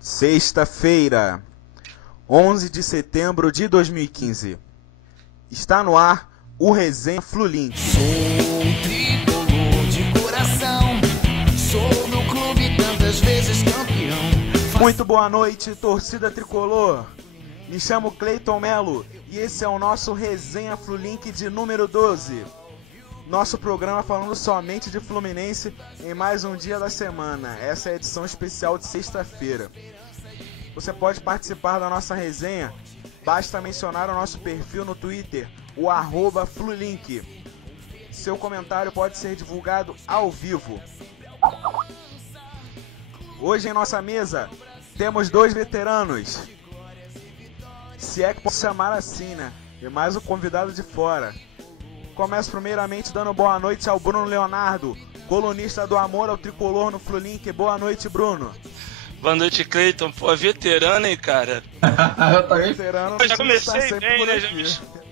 Sexta-feira, 11 de setembro de 2015. Está no ar o Resenha Flulink. Sou um tricolor de coração, sou do clube tantas vezes campeão. Muito boa noite, torcida tricolor. Me chamo Cleiton Melo e esse é o nosso Resenha Flulink de número 12. Nosso programa falando somente de Fluminense em mais um dia da semana. Essa é a edição especial de sexta-feira. Você pode participar da nossa resenha, basta mencionar o nosso perfil no Twitter, o @Flulink. Seu comentário pode ser divulgado ao vivo. Hoje em nossa mesa temos dois veteranos, se é que posso chamar assim, né? E mais um convidado de fora. Começo primeiramente dando boa noite ao Bruno Leonardo, colunista do Amor ao Tricolor no Flulink. Boa noite, Bruno. Boa noite, Cleiton. Pô, veterano, hein, cara? Eu também. Veterano, Eu já comecei bem, né?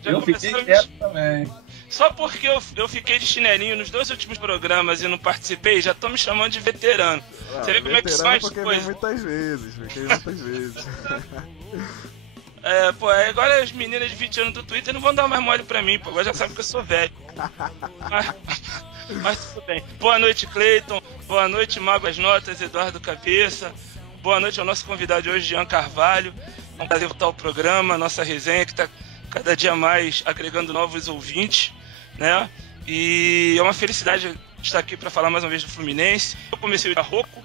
Eu fiquei quieto também. Só porque eu fiquei de chinelinho nos dois últimos programas e não participei, já estão me chamando de veterano. Você vê como é que são as coisas. Muitas vezes. Pô, agora as meninas de 20 anos do Twitter não vão dar mais mole pra mim, pô. Agora já sabem que eu sou velho. Mas tudo bem. Boa noite, Cleiton. Boa noite, Mago das Notas, Eduardo Cabeça. Boa noite ao nosso convidado de hoje, Jean Carvalho. É um prazer voltar ao programa, nossa resenha que está cada dia mais agregando novos ouvintes, né? E é uma felicidade estar aqui para falar mais uma vez do Fluminense. Eu comecei o Rocco.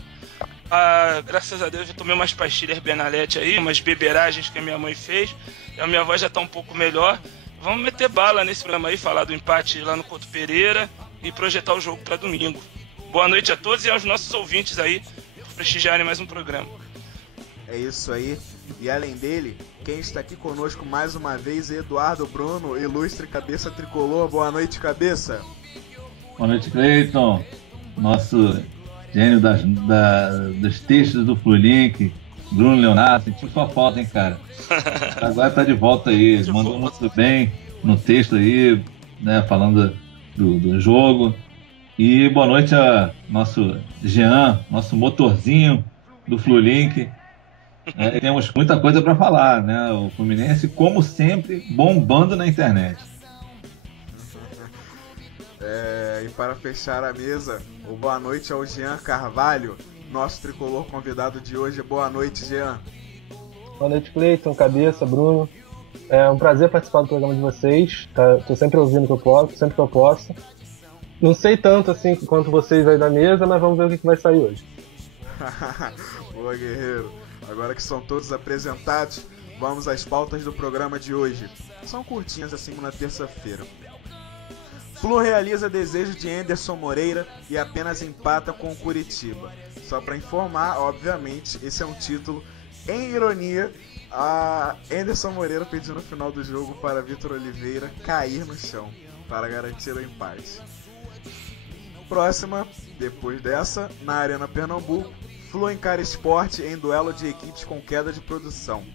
Graças a Deus eu tomei umas pastilhas Benalete aí, umas beberagens que a minha mãe fez. E a minha voz já está um pouco melhor. Vamos meter bala nesse programa aí, falar do empate lá no Couto Pereira e projetar o jogo para domingo. Boa noite a todos e aos nossos ouvintes aí, por prestigiarem mais um programa. É isso aí. E além dele, quem está aqui conosco mais uma vez é Eduardo Bruno, ilustre cabeça tricolor. Boa noite, cabeça. Boa noite, Cleiton. Nosso gênio dos textos do Flulink, Bruno Leonardo. Sentiu sua falta, hein, cara? Agora tá de volta aí. Mandou muito bem no texto aí, né, falando do jogo. E boa noite a nosso Jean, nosso motorzinho do Flulink. Temos muita coisa para falar, né? O Fluminense, como sempre, bombando na internet. E para fechar a mesa, o boa noite ao Jean Carvalho, nosso tricolor convidado de hoje. Boa noite, Jean. Boa noite, Cleiton, Cabeça, Bruno. É um prazer participar do programa de vocês. Tô sempre ouvindo que eu posso, sempre que eu posso. Não sei tanto assim quanto vocês aí da mesa, mas vamos ver o que vai sair hoje. Boa, guerreiro. Agora que são todos apresentados, vamos às pautas do programa de hoje. São curtinhas assim na terça-feira. Flu realiza desejo de Anderson Moreira e apenas empata com o Curitiba. Só para informar, obviamente, esse é um título em ironia a Anderson Moreira pediu no final do jogo para Vitor Oliveira cair no chão para garantir o empate. Próxima, depois dessa, na Arena Pernambuco, Flu encara Sport em duelo de equipes com queda de produção.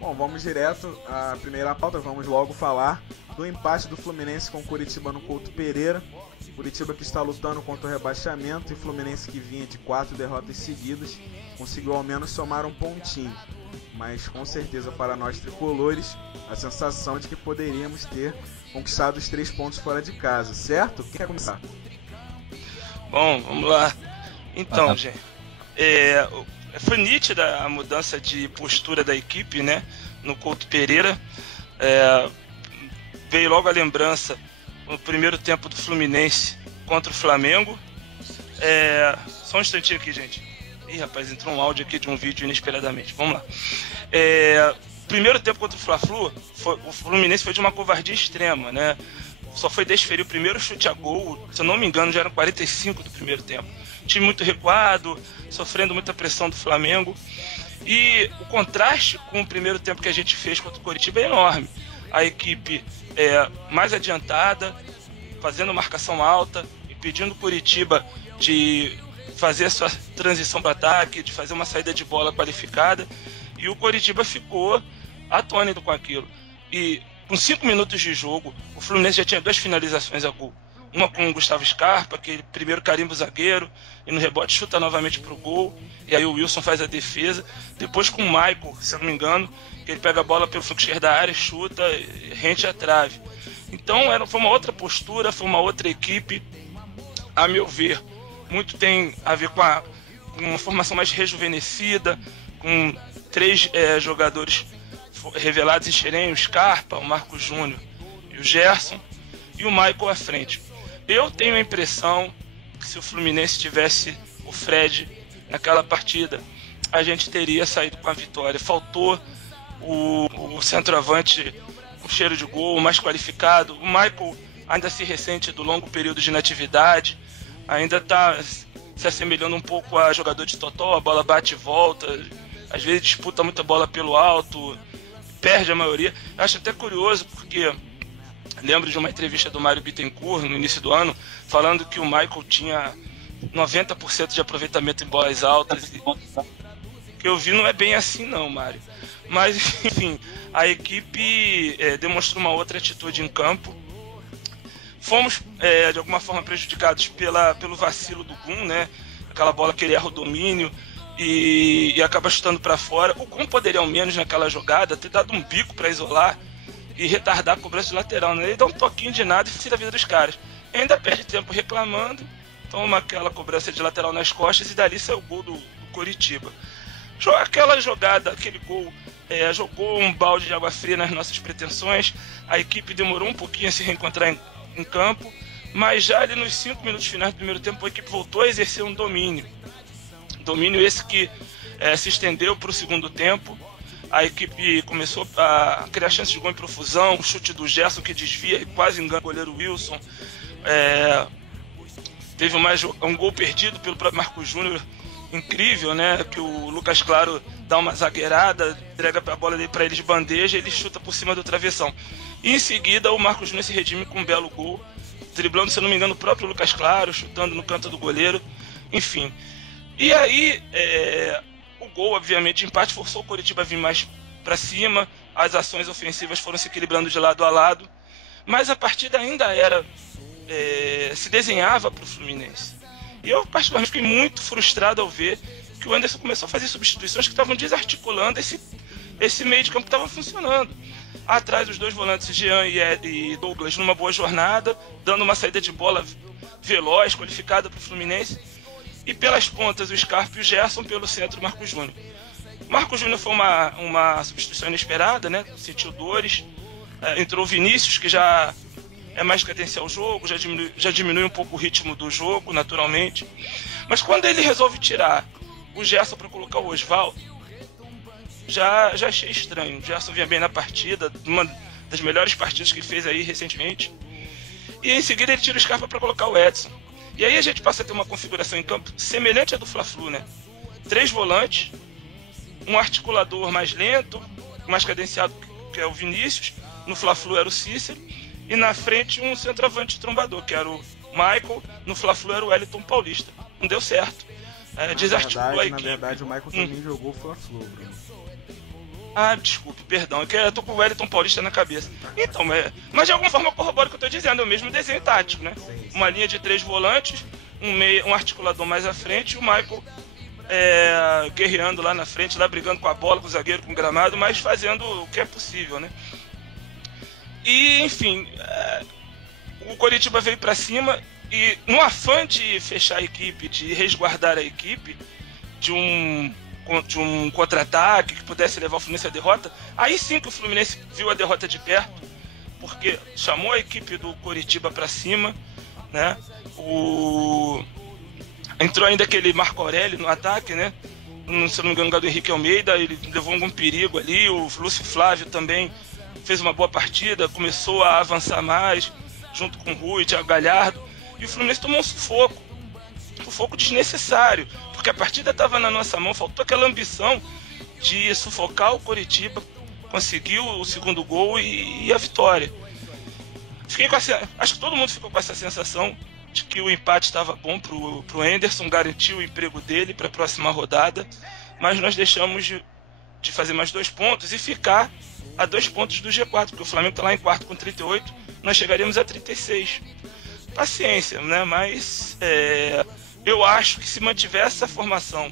Bom, vamos direto à primeira pauta, vamos logo falar do empate do Fluminense com Curitiba no Couto Pereira. Curitiba que está lutando contra o rebaixamento e Fluminense que vinha de 4 derrotas seguidas, conseguiu ao menos somar um pontinho. Mas com certeza para nós tricolores, a sensação de que poderíamos ter conquistado os 3 pontos fora de casa, certo? Quem quer começar? Bom, vamos lá. Então, gente, foi nítida a mudança de postura da equipe, né, no Couto Pereira. Veio logo a lembrança no primeiro tempo do Fluminense contra o Flamengo. Só um instantinho aqui, gente. Ih, rapaz, entrou um áudio aqui de um vídeo inesperadamente. Vamos lá. Primeiro tempo contra o Fla-Flu, o Fluminense foi de uma covardia extrema, né? Só foi desferir o primeiro chute a gol, se eu não me engano, já eram 45 do primeiro tempo. Time muito recuado, sofrendo muita pressão do Flamengo. E o contraste com o primeiro tempo que a gente fez contra o Curitiba é enorme. A equipe mais adiantada, fazendo marcação alta, impedindo o Curitiba de fazer a sua transição para ataque, de fazer uma saída de bola qualificada. E o Curitiba ficou atônito com aquilo. E com 5 minutos de jogo, o Fluminense já tinha 2 finalizações a gol. uma com o Gustavo Scarpa, que primeiro carimba o zagueiro e no rebote chuta novamente pro gol, e aí o Wilson faz a defesa, depois com o Michael, se eu não me engano, que ele pega a bola pelo flanco esquerdo da área, chuta, rente a trave. Então foi uma outra postura, foi uma outra equipe, a meu ver. Muito tem a ver com uma formação mais rejuvenescida, com 3 jogadores revelados em Xerém, o Scarpa, o Marcos Júnior e o Gerson, e o Michael à frente. Eu tenho a impressão que se o Fluminense tivesse o Fred naquela partida, a gente teria saído com a vitória. Faltou o centroavante com cheiro de gol, mais qualificado. O Michael ainda se ressente do longo período de inatividade, ainda está se assemelhando um pouco a jogador de totó, a bola bate e volta, às vezes disputa muita bola pelo alto, perde a maioria. Eu acho até curioso, porque lembro de uma entrevista do Mário Bittencourt no início do ano, falando que o Michael tinha 90% de aproveitamento em bolas altas. O que eu vi não é bem assim não, Mário. Mas, enfim, a equipe demonstrou uma outra atitude em campo. Fomos, de alguma forma, prejudicados pelo vacilo do Gum, né? Aquela bola que ele erra o domínio e acaba chutando para fora. O Gum poderia, ao menos naquela jogada, ter dado um bico para isolar e retardar a cobrança de lateral, né? Ele dá um toquinho de nada e facilita a vida dos caras. E ainda perde tempo reclamando, toma aquela cobrança de lateral nas costas e dali sai o gol do Coritiba. Aquela jogada, aquele gol, jogou um balde de água fria nas nossas pretensões. A equipe demorou um pouquinho a se reencontrar em campo, mas já ali nos 5 minutos finais do primeiro tempo a equipe voltou a exercer um domínio esse que se estendeu para o segundo tempo. A equipe começou a criar chances de gol em profusão, um chute do Gerson que desvia e quase engana o goleiro Wilson. Teve um gol perdido pelo próprio Marcos Júnior, incrível, né? Que o Lucas Claro dá uma zagueirada, entrega a bola para ele de bandeja, ele chuta por cima do travessão. E em seguida o Marcos Júnior se redime com um belo gol, driblando, se eu não me engano, o próprio Lucas Claro, chutando no canto do goleiro, enfim. E aí, o gol, obviamente, de empate forçou o Coritiba a vir mais para cima, as ações ofensivas foram se equilibrando de lado a lado, mas a partida ainda se desenhava para o Fluminense. E eu, particularmente, fiquei muito frustrado ao ver que o Anderson começou a fazer substituições que estavam desarticulando esse meio de campo que estava funcionando. Atrás, os 2 volantes, Jean e Douglas, numa boa jornada, dando uma saída de bola veloz, qualificada para o Fluminense. E pelas pontas, o Scarpa e o Gerson, pelo centro, o Marcos Júnior. Marcos Júnior foi uma substituição inesperada, né? Sentiu dores. Entrou o Vinícius, que já é mais cadencial o jogo, já diminui um pouco o ritmo do jogo, naturalmente. Mas quando ele resolve tirar o Gerson para colocar o Osvaldo, já achei estranho. O Gerson vinha bem na partida, uma das melhores partidas que ele fez aí recentemente. E em seguida ele tira o Scarpa para colocar o Edson. E aí a gente passa a ter uma configuração em campo semelhante à do Fla-Flu, né? 3 volantes, um articulador mais lento, mais cadenciado, que é o Vinícius. No Fla-Flu era o Cícero. E na frente um centroavante trombador, que era o Michael. No Fla-Flu era o Wellington Paulista. Não deu certo. Desarticulou a equipe. Na verdade, o Michael também jogou o Fla-Flu, Bruno. Desculpe, perdão. É que eu tô com o Wellington Paulista na cabeça. Então, mas de alguma forma eu corroboro o que eu tô dizendo. É o mesmo desenho tático, né? Sim. Uma linha de 3 volantes, um articulador mais à frente, e o Michael guerreando lá na frente, lá brigando com a bola, com o zagueiro, com o gramado, mas fazendo o que é possível, né? E, enfim, o Coritiba veio pra cima e, no afã de fechar a equipe, de resguardar a equipe de um contra-ataque que pudesse levar o Fluminense à derrota, aí sim que o Fluminense viu a derrota de perto, porque chamou a equipe do Coritiba pra cima, né? Entrou ainda aquele Marco Aurélio no ataque, né? Se eu não me engano, o lugar do Henrique Almeida, ele levou algum perigo ali. O Lúcio Flávio também fez uma boa partida, começou a avançar mais, junto com o Rui, Thiago Galhardo, e o Fluminense tomou um sufoco desnecessário, porque a partida estava na nossa mão, faltou aquela ambição de sufocar o Coritiba, conseguiu o segundo gol e a vitória. Acho que todo mundo ficou com essa sensação de que o empate estava bom pro Anderson, garantiu o emprego dele para a próxima rodada, mas nós deixamos de fazer mais 2 pontos e ficar a 2 pontos do G4, porque o Flamengo está lá em quarto com 38, nós chegaríamos a 36. paciência, né? Mas eu acho que se mantiver essa formação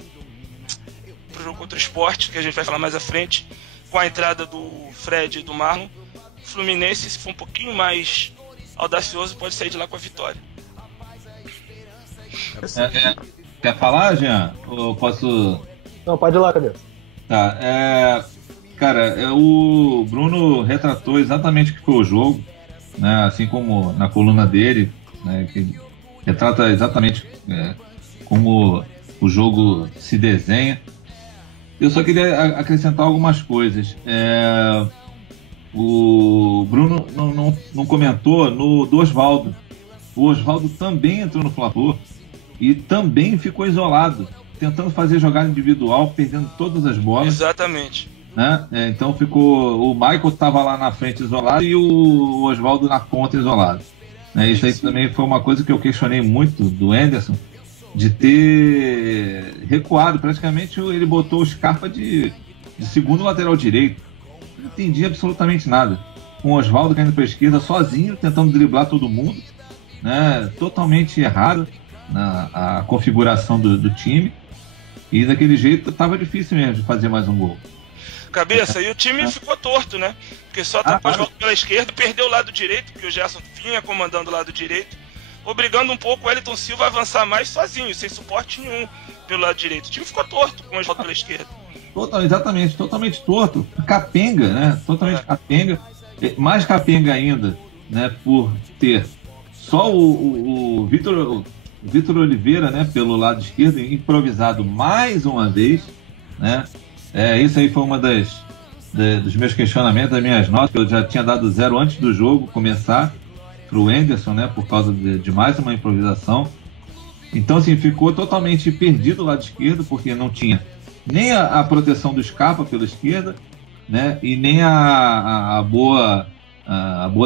pro jogo contra o Sport, que a gente vai falar mais à frente, com a entrada do Fred e do Marlon, o Fluminense, se for um pouquinho mais audacioso, pode sair de lá com a vitória. Quer falar, Jean? Ou posso... Não, pode ir lá, cabeça. Tá, cara, o Bruno retratou exatamente o que foi o jogo, né? Assim como na coluna dele, né? Que retrata exatamente como o jogo se desenha. Eu só queria acrescentar algumas coisas. O Bruno não comentou do Oswaldo. O Oswaldo também entrou no Fla-Flu e também ficou isolado, tentando fazer jogada individual, perdendo todas as bolas. Exatamente. Né? Então ficou. O Michael estava lá na frente isolado e o Oswaldo na ponta isolado. Né? Isso aí também foi uma coisa que eu questionei muito do Anderson, de ter recuado. Praticamente ele botou o Scarpa de segundo lateral direito. Não entendi absolutamente nada. Com o Oswaldo caindo para a esquerda sozinho, tentando driblar todo mundo, né? Totalmente errado a configuração do time. E daquele jeito estava difícil mesmo de fazer mais um gol. Cabeça, e o time ficou torto, né? Porque só tapou o pela esquerda, perdeu o lado direito, porque o Gerson vinha comandando o lado direito, obrigando um pouco o Wellington Silva a avançar mais sozinho, sem suporte nenhum pelo lado direito. O time ficou torto com o Oswaldo pela esquerda. Exatamente, totalmente torto. Capenga, né? Totalmente capenga. Mais capenga ainda, né? Por ter só o Vitor Oliveira, né? Pelo lado esquerdo, improvisado mais uma vez, né? Isso aí foi uma dos meus questionamentos, das minhas notas, que eu já tinha dado 0 antes do jogo começar para o Anderson, né? Por causa de mais uma improvisação. Então, assim, ficou totalmente perdido o lado esquerdo, porque não tinha nem a proteção do Scarpa pela esquerda, né? E nem a boa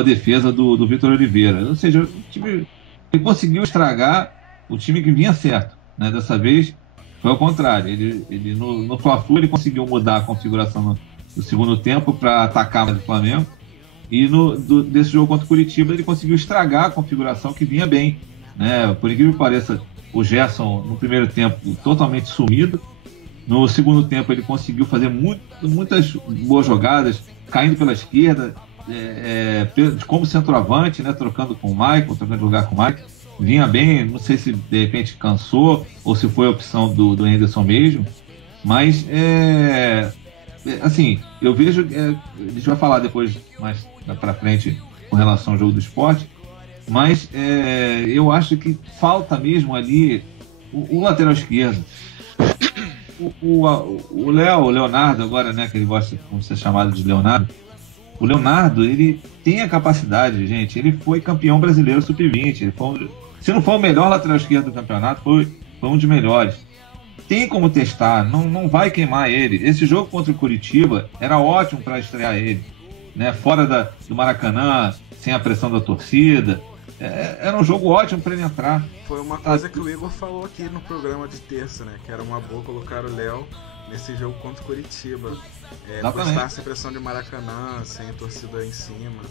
defesa do Vitor Oliveira. Ou seja, o time ele conseguiu estragar o time que vinha certo, né? Dessa vez foi ao contrário. Ele no Fla-Flu ele conseguiu mudar a configuração no segundo tempo para atacar mais o Flamengo. E desse jogo contra o Curitiba ele conseguiu estragar a configuração que vinha bem, né? Por incrível que pareça, o Gerson no primeiro tempo totalmente sumido. No segundo tempo ele conseguiu fazer muitas boas jogadas, caindo pela esquerda, como centroavante, né? Trocando de lugar com o Michael. Vinha bem, não sei se de repente cansou ou se foi a opção do Anderson mesmo, mas assim, eu vejo, a gente vai falar depois mais pra frente com relação ao jogo do Sport, mas eu acho que falta mesmo ali o lateral esquerdo. O Leonardo agora, né, que ele gosta de ser chamado de Leonardo. O Leonardo, ele tem a capacidade, gente, ele foi campeão brasileiro sub-20, se não for o melhor lateral esquerdo do campeonato, foi um dos melhores. Tem como testar, não vai queimar ele. Esse jogo contra o Curitiba era ótimo para estrear ele, né? Fora do Maracanã, sem a pressão da torcida. Era um jogo ótimo para ele entrar. Foi uma coisa que o Igor falou aqui no programa de terça, né? Que era uma boa colocar o Léo nesse jogo contra o Curitiba. Postar sem pressão de Maracanã, sem a torcida em cima.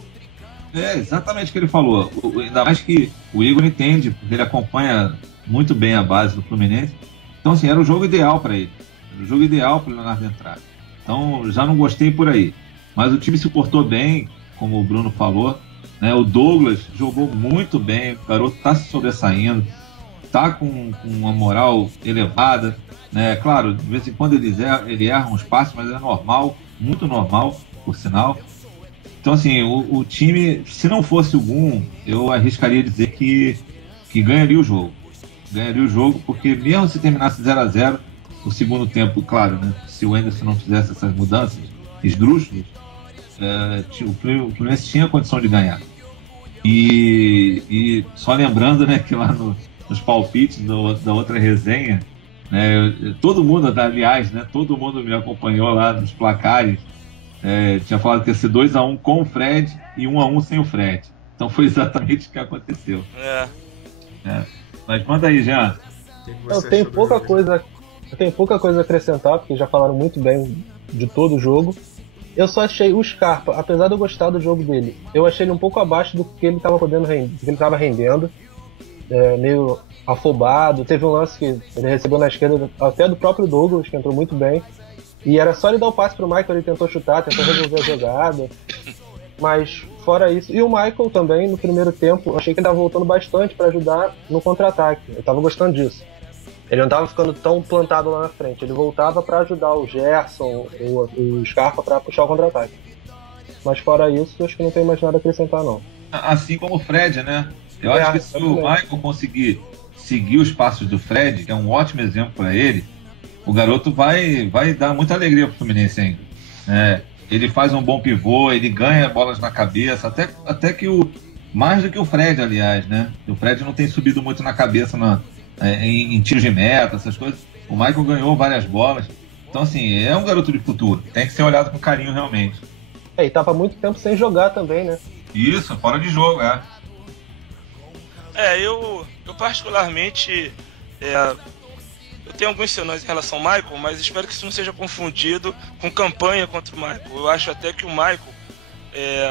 Exatamente o que ele falou. Ainda mais que o Igor entende, porque ele acompanha muito bem a base do Fluminense. Então, assim, era o jogo ideal para ele. Era o jogo ideal para o Leonardo entrar. Então, já não gostei por aí. Mas o time se portou bem, como o Bruno falou, né? O Douglas jogou muito bem, o garoto está se sobressaindo, está com uma moral elevada, né? Claro, de vez em quando ele erra uns passes, mas é normal, muito normal, por sinal. Então, assim, o time, se não fosse o Gum, eu arriscaria dizer que ganharia o jogo. Ganharia o jogo, porque mesmo se terminasse 0-0, o segundo tempo, claro, né? Se o Anderson não fizesse essas mudanças esdrúxulas, o Fluminense tinha condição de ganhar. E só lembrando, né, que lá nos palpites da outra resenha, né, todo mundo, aliás, né, todo mundo me acompanhou lá nos placares. Tinha falado que ia ser 2-1 com o Fred e 1-1 sem o Fred. Então foi exatamente o que aconteceu. Mas manda aí, Jean. Eu tenho pouca coisa a acrescentar, porque já falaram muito bem de todo o jogo. Eu só achei o Scarpa, apesar de eu gostar do jogo dele, eu achei ele um pouco abaixo do que ele estava rendendo. meio afobado. Teve um lance que ele recebeu na esquerda até do próprio Douglas, que entrou muito bem. E era só ele dar o passe pro Michael, ele tentou chutar, tentou resolver a jogada. Mas fora isso, e o Michael também no primeiro tempo, achei que ele tava voltando bastante para ajudar no contra-ataque. Eu tava gostando disso. Ele não tava ficando tão plantado lá na frente, ele voltava para ajudar o Gerson, o Scarpa para puxar o contra-ataque. Mas fora isso, acho que não tem mais nada a acrescentar não. Assim como o Fred, né? Eu acho que se o Michael conseguir seguir os passos do Fred, que é um ótimo exemplo para ele, o garoto vai dar muita alegria pro Fluminense ainda. Ele faz um bom pivô, ele ganha bolas na cabeça, até que mais do que o Fred, aliás, né? O Fred não tem subido muito na cabeça em tiros de meta, essas coisas. O Michael ganhou várias bolas. Então, assim, é um garoto de futuro. Tem que ser olhado com carinho, realmente. E tava muito tempo sem jogar também, né? Isso, fora de jogo, Eu particularmente... Eu tenho alguns senões em relação ao Michael, mas espero que isso não seja confundido com campanha contra o Michael. Eu acho até que o Michael,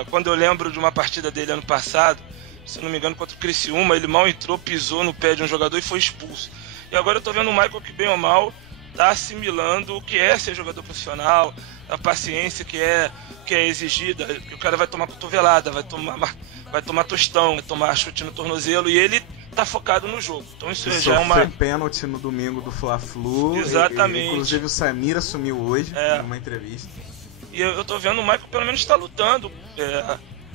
quando eu lembro de uma partida dele ano passado, se não me engano, contra o Criciúma, ele mal entrou, pisou no pé de um jogador e foi expulso. E agora eu tô vendo o Michael que, bem ou mal, tá assimilando o que é ser jogador profissional, a paciência que é exigida, que o cara vai tomar cotovelada, vai tomar tostão, vai tomar chute no tornozelo, e ele tá focado no jogo. Então isso já é uma... Sofreu pênalti no domingo do Fla-Flu. Exatamente. Inclusive o Samir assumiu hoje numa entrevista. E eu tô vendo o Michael pelo menos tá lutando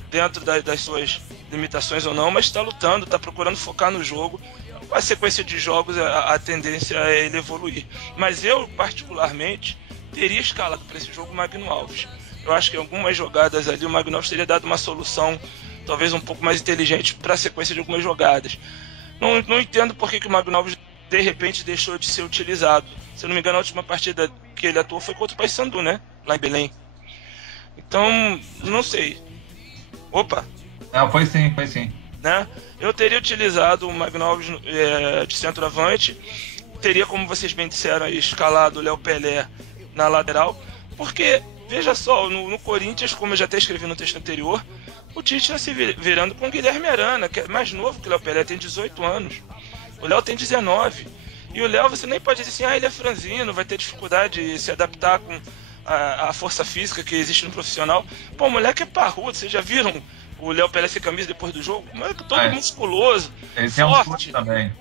dentro das suas limitações ou não, mas tá lutando, tá procurando focar no jogo. A sequência de jogos, a tendência é ele evoluir. Mas eu, particularmente, teria escalado para esse jogo o Magno Alves. Eu acho que em algumas jogadas ali o Magno Alves teria dado uma solução talvez um pouco mais inteligente para a sequência de algumas jogadas. Não entendo por que o Magno Alves de repente deixou de ser utilizado. Se eu não me engano, a última partida que ele atuou foi contra o Paysandu, né? Lá em Belém. Então, não sei. Opa! Foi sim. Né? Eu teria utilizado o Magno Alves de centroavante. Teria, como vocês bem disseram, aí, escalado o Léo Pelé na lateral. Porque, veja só, no Corinthians, como eu já até escrevi no texto anterior, o Tite está se virando com o Guilherme Arana, que é mais novo que o Léo Pelé, tem 18 anos. O Léo tem 19. E o Léo, você nem pode dizer assim, ele é franzino, vai ter dificuldade de se adaptar com a força física que existe no profissional. Pô, o moleque é parrudo, vocês já viram o Léo Pelé sem camisa depois do jogo? O moleque todo musculoso, ele forte, tem também.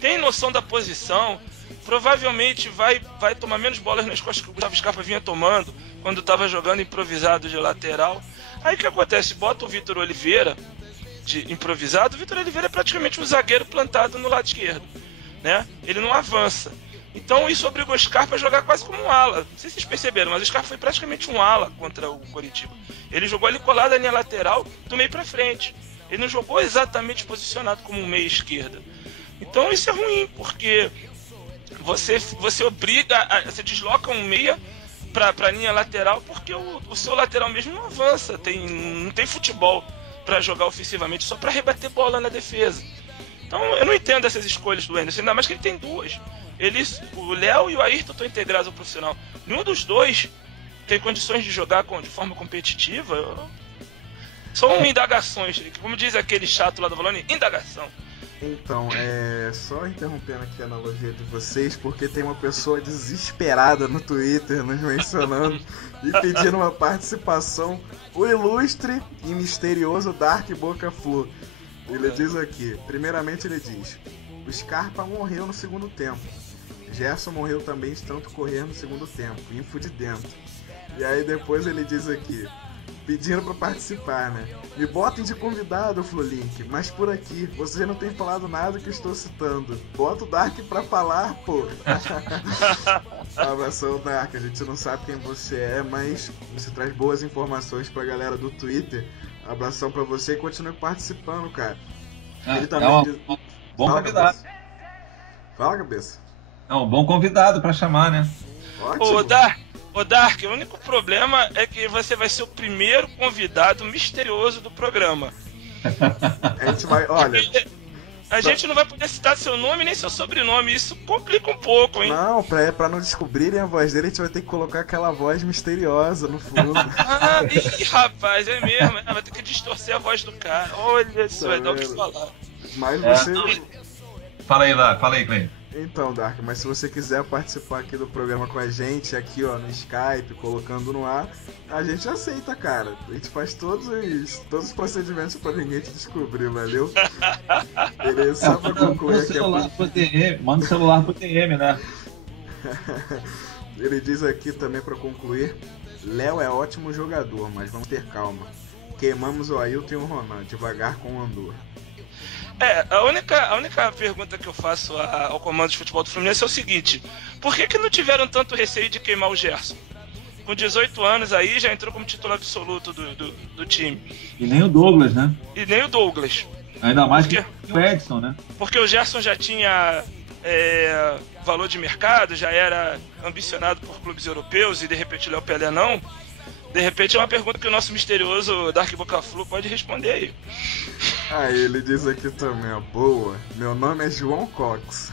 Tem noção da posição, provavelmente vai tomar menos bolas nas costas que o Gustavo Scarpa vinha tomando quando estava jogando improvisado de lateral. Aí o que acontece? Bota o Vitor Oliveira de improvisado. O Vitor Oliveira é praticamente um zagueiro plantado no lado esquerdo, né? Ele não avança. Então isso obrigou o Scarpa a jogar quase como um ala. Não sei se vocês perceberam, mas o Scarpa foi praticamente um ala contra o Coritiba. Ele jogou ali colado na linha lateral do meio para frente. Ele não jogou exatamente posicionado como um meia esquerda. Então isso é ruim, porque você obriga, você desloca um meia para a linha lateral, porque o seu lateral mesmo não avança, não tem futebol para jogar ofensivamente, só para rebater bola na defesa. Então eu não entendo essas escolhas do Anderson, ainda mais que ele tem duas. O Léo e o Ayrton estão integrados ao profissional. Nenhum dos dois tem condições de jogar de forma competitiva. São indagações, como diz aquele chato lá do Valone, indagação. Então, só interrompendo aqui a analogia de vocês, porque tem uma pessoa desesperada no Twitter nos mencionando e pedindo uma participação, o ilustre e misterioso Dark Boca Flu. Ele diz aqui, primeiramente ele diz: o Scarpa morreu no segundo tempo, Gerson morreu também de tanto correr no segundo tempo, info de dentro. E aí depois ele diz aqui, pedindo pra participar, né? Me botem de convidado, Flulink, mas por aqui, você não tem falado nada que eu estou citando. Bota o Dark pra falar, pô. Abração, Dark, a gente não sabe quem você é, mas você traz boas informações pra galera do Twitter. Abração pra você e continue participando, cara. Ele também diz... Bom convidado. Fala, cabeça. É um bom convidado pra chamar, né? Ótimo. Ô Dark, o único problema é que você vai ser o primeiro convidado misterioso do programa. A gente vai, olha... A gente não vai poder citar seu nome nem seu sobrenome, isso complica um pouco, hein? Não, pra não descobrirem a voz dele, a gente vai ter que colocar aquela voz misteriosa no fundo. Rapaz, é mesmo, vai ter que distorcer a voz do cara. Olha, isso vai dar o que falar. Mas Fala aí, Cleiton. Então, Dark, mas se você quiser participar aqui do programa com a gente, aqui ó, no Skype, colocando no ar, a gente aceita, cara. A gente faz todos os procedimentos pra ninguém te descobrir, valeu? Beleza, só pra concluir aqui Manda o celular pro DM, né? Ele diz aqui também pra concluir: Léo é ótimo jogador, mas vamos ter calma. Queimamos o Ailton e o Ronan, devagar com o Andor. A única pergunta que eu faço ao comando de futebol do Fluminense é o seguinte: por que não tiveram tanto receio de queimar o Gerson? Com 18 anos aí, já entrou como titular absoluto do time. E nem o Douglas, né? E nem o Douglas. Ainda mais que o Edson, né? Porque o Gerson já tinha valor de mercado, já era ambicionado por clubes europeus e de repente o Léo Pelé não. De repente é uma pergunta que o nosso misterioso Dark Boca Flu pode responder aí. Ele diz aqui também, ó, boa, meu nome é João Cox.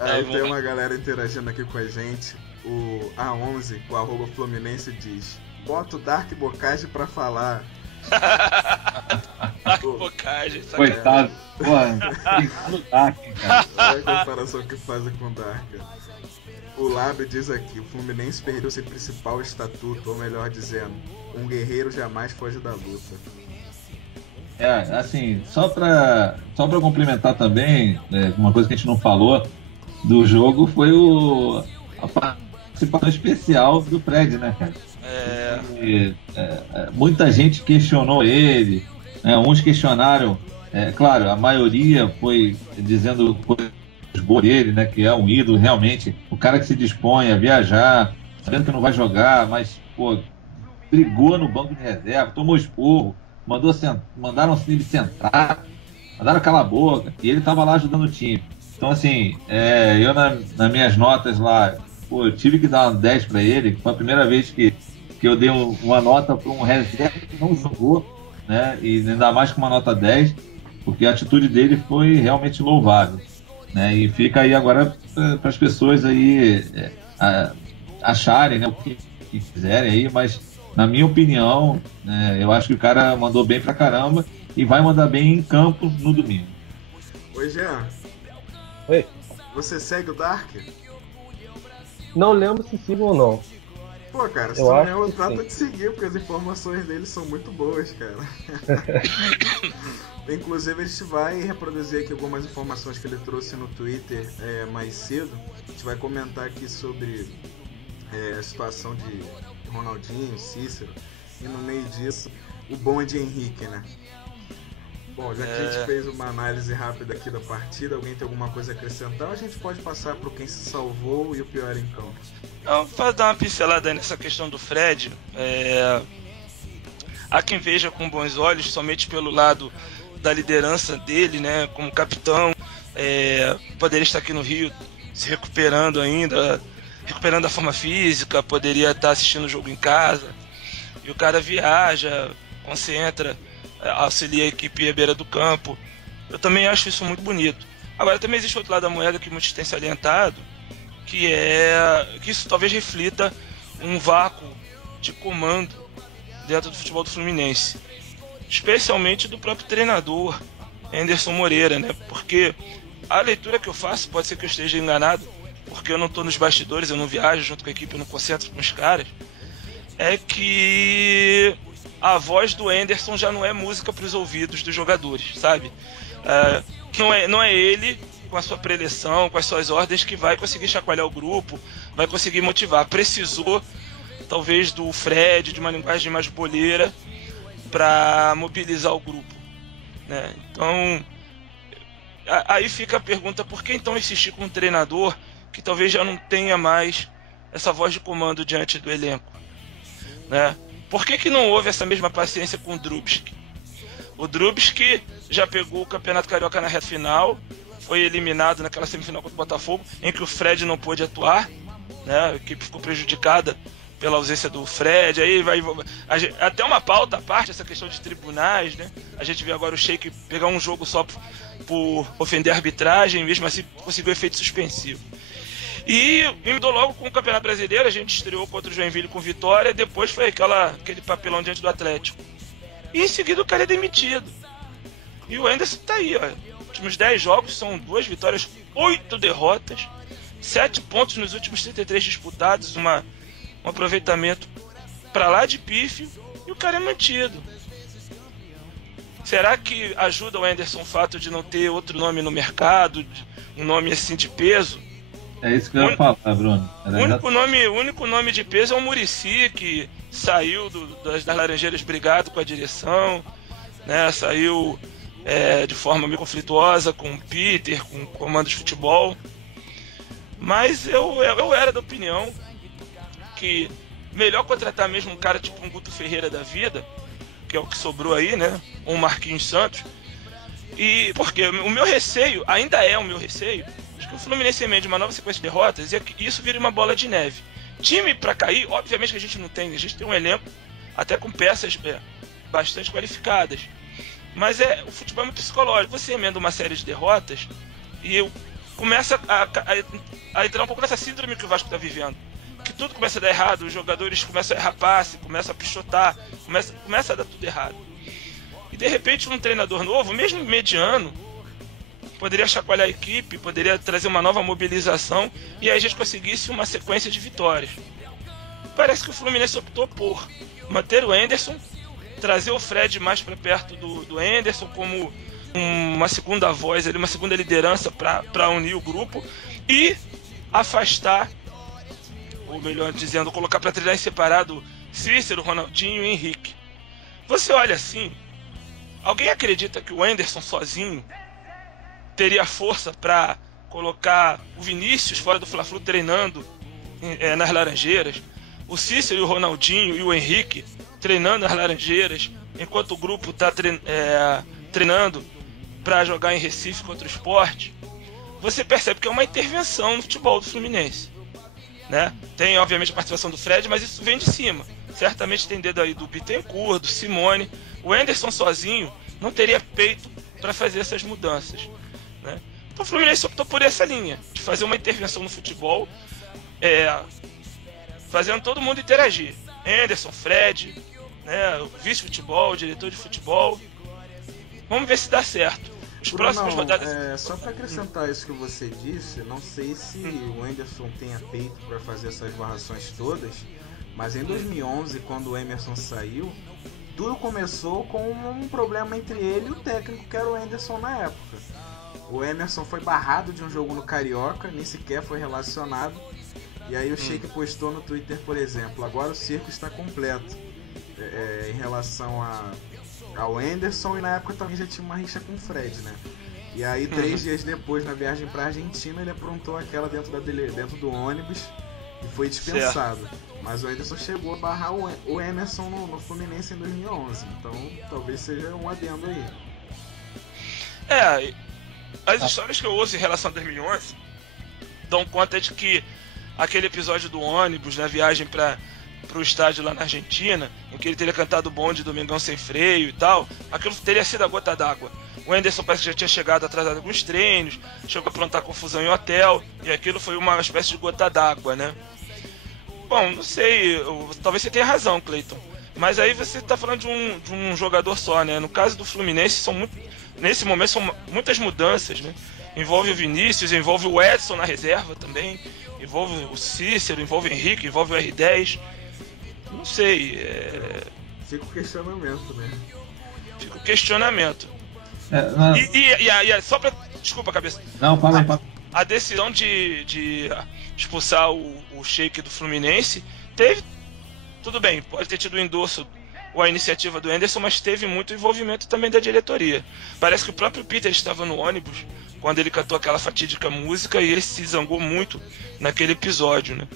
Aí tem uma galera interagindo aqui com a gente. O A11, com o @Fluminense, diz: bota o Dark Bocage pra falar. Dark Bocage, coitado. Pô, Dark, cara. Olha a comparação que fazem com o Dark. O Lábio diz aqui: o Fluminense perdeu seu principal estatuto, ou melhor dizendo, um guerreiro jamais foge da luta. Assim, só pra complementar também, uma coisa que a gente não falou do jogo foi a participação especial do Fred, né, cara? Muita gente questionou ele, né? Uns questionaram, claro, a maioria foi dizendo coisas boas dele, né, que é um ídolo realmente, o cara que se dispõe a viajar, sabendo que não vai jogar, mas, pô, brigou no banco de reserva, tomou esporro, mandaram ele sentar, mandaram calar a boca, e ele tava lá ajudando o time. Então, assim, eu nas minhas notas lá, pô, eu tive que dar uma 10 pra ele. Foi a primeira vez que eu dei uma nota para um reserva que não jogou, né, e ainda mais com uma nota 10, porque a atitude dele foi realmente louvável, né, e fica aí agora para as pessoas aí acharem, né, o que quiserem aí, mas na minha opinião, eu acho que o cara mandou bem pra caramba e vai mandar bem em campo no domingo. Oi, Jean. Oi. Você segue o Dark? Não lembro se sigo ou não. Pô, cara, se não lembra, trata de seguir, porque as informações dele são muito boas, cara. Inclusive, a gente vai reproduzir aqui algumas informações que ele trouxe no Twitter mais cedo. A gente vai comentar aqui sobre a situação de Ronaldinho, Cícero, e no meio disso, o bom é de Henrique, né? Bom, já que a gente fez uma análise rápida aqui da partida, alguém tem alguma coisa a acrescentar? A gente pode passar para quem se salvou e o pior em campo. Então, para dar uma pincelada nessa questão do Fred, há quem veja com bons olhos, somente pelo lado da liderança dele, né, como capitão, poderia estar aqui no Rio se recuperando ainda, recuperando a forma física, poderia estar assistindo o jogo em casa, e o cara viaja, concentra, auxilia a equipe à beira do campo. Eu também acho isso muito bonito. Agora também existe outro lado da moeda que muitos têm salientado, que isso talvez reflita um vácuo de comando dentro do futebol do Fluminense, especialmente do próprio treinador Anderson Moreira, né? Porque a leitura que eu faço, pode ser que eu esteja enganado, porque eu não estou nos bastidores, eu não viajo junto com a equipe, eu não concentro com os caras, é que a voz do Anderson já não é música para os ouvidos dos jogadores, sabe? Não é ele, com a sua preleção, com as suas ordens, que vai conseguir chacoalhar o grupo, vai conseguir motivar. Precisou, talvez, do Fred, de uma linguagem mais boleira, para mobilizar o grupo, né? Então, aí fica a pergunta: por que então insistir com um treinador que talvez já não tenha mais essa voz de comando diante do elenco, né? Por que não houve essa mesma paciência com o Drubsky? O Drubsky já pegou o Campeonato Carioca na reta final, foi eliminado naquela semifinal contra o Botafogo, em que o Fred não pôde atuar, né? A equipe ficou prejudicada pela ausência do Fred. Aí até uma pauta à parte, essa questão de tribunais, né? A gente vê agora o Sheik pegar um jogo só por ofender a arbitragem, mesmo assim conseguiu efeito suspensivo. E mudou logo com o Campeonato Brasileiro, a gente estreou contra o Joinville com vitória, depois foi aquele papelão diante do Atlético. E em seguida o cara é demitido. E o Anderson tá aí, ó. Últimos 10 jogos são 2 vitórias, 8 derrotas, 7 pontos nos últimos 33 disputados, um aproveitamento pra lá de pífio, e o cara é mantido. Será que ajuda o Anderson o fato de não ter outro nome no mercado, um nome assim de peso? É isso que eu ia falar, Bruno. O único nome de peso é o Muricy, que saiu das Laranjeiras brigado com a direção, né? Saiu de forma meio conflituosa com o Peter, com o comando de futebol. Mas eu era da opinião que melhor contratar mesmo um cara tipo um Guto Ferreira da vida, que é o que sobrou aí, né? Ou um Marquinhos Santos. E porque o meu receio, ainda é o meu receio, de que o Fluminense emende uma nova sequência de derrotas e isso vira uma bola de neve. Time pra cair, obviamente que a gente não tem, a gente tem um elenco até com peças bastante qualificadas. Mas o futebol é muito psicológico. Você emenda uma série de derrotas e começa a entrar um pouco nessa síndrome que o Vasco tá vivendo. Que tudo começa a dar errado, os jogadores começam a errar passe, começam a pichotar, começa a dar tudo errado. E de repente um treinador novo, mesmo mediano, poderia chacoalhar a equipe, poderia trazer uma nova mobilização e aí a gente conseguisse uma sequência de vitórias. Parece que o Fluminense optou por manter o Anderson, trazer o Fred mais para perto do Anderson como uma segunda voz, uma segunda liderança para unir o grupo e afastar, ou melhor dizendo, colocar para treinar em separado Cícero, Ronaldinho e Henrique. Você olha assim, alguém acredita que o Anderson sozinho teria força para colocar o Vinícius fora do Fla-Flu treinando nas Laranjeiras, o Cícero e o Ronaldinho e o Henrique treinando nas Laranjeiras, enquanto o grupo está treinando para jogar em Recife contra o Sport? Você percebe que é uma intervenção no futebol do Fluminense, né? Tem obviamente a participação do Fred, mas isso vem de cima. Certamente tem dedo aí do Bittencourt, do Simone. O Anderson sozinho não teria peito para fazer essas mudanças, né? Então o Fluminense optou por essa linha, de fazer uma intervenção no futebol, fazendo todo mundo interagir. Anderson, Fred, né, o vice-futebol, o diretor de futebol. Vamos ver se dá certo. As próximas rodadas... Só para acrescentar isso que você disse, não sei se o Anderson tenha peito para fazer essas barrações todas, mas em 2011, quando o Emerson saiu, tudo começou com um problema entre ele e o técnico, que era o Anderson na época. O Emerson foi barrado de um jogo no Carioca, nem sequer foi relacionado. E aí o Sheik postou no Twitter, por exemplo, agora o circo está completo em relação ao Anderson, e na época também já tinha uma rixa com o Fred, né? E aí 3 dias depois, na viagem pra Argentina, ele aprontou aquela dentro do ônibus e foi dispensado. Certo. Mas o Anderson chegou a barrar o Emerson no Fluminense em 2011, então talvez seja um adendo aí. As histórias que eu ouço em relação a 2011 dão conta de que aquele episódio do ônibus, na viagem pro estádio lá na Argentina, em que ele teria cantado o bonde Domingão Sem Freio e tal, aquilo teria sido a gota d'água. O Anderson parece que já tinha chegado atrasado em alguns treinos, chegou a aprontar confusão em hotel, e aquilo foi uma espécie de gota d'água, né? Bom, não sei, talvez você tenha razão, Cleiton, mas aí você está falando de um jogador só, né? No caso do Fluminense, nesse momento são muitas mudanças, né? Envolve o Vinícius, envolve o Edson na reserva também, envolve o Cícero, envolve o Henrique, envolve o R10. Não sei. Fica o questionamento, né? Fica o questionamento. Só pra... Desculpa, cabeça. Não, fala aí. A decisão de expulsar o Sheik do Fluminense teve... Tudo bem, pode ter tido o endosso ou a iniciativa do Anderson, mas teve muito envolvimento também da diretoria. Parece que o próprio Peter estava no ônibus quando ele cantou aquela fatídica música e ele se zangou muito naquele episódio, né?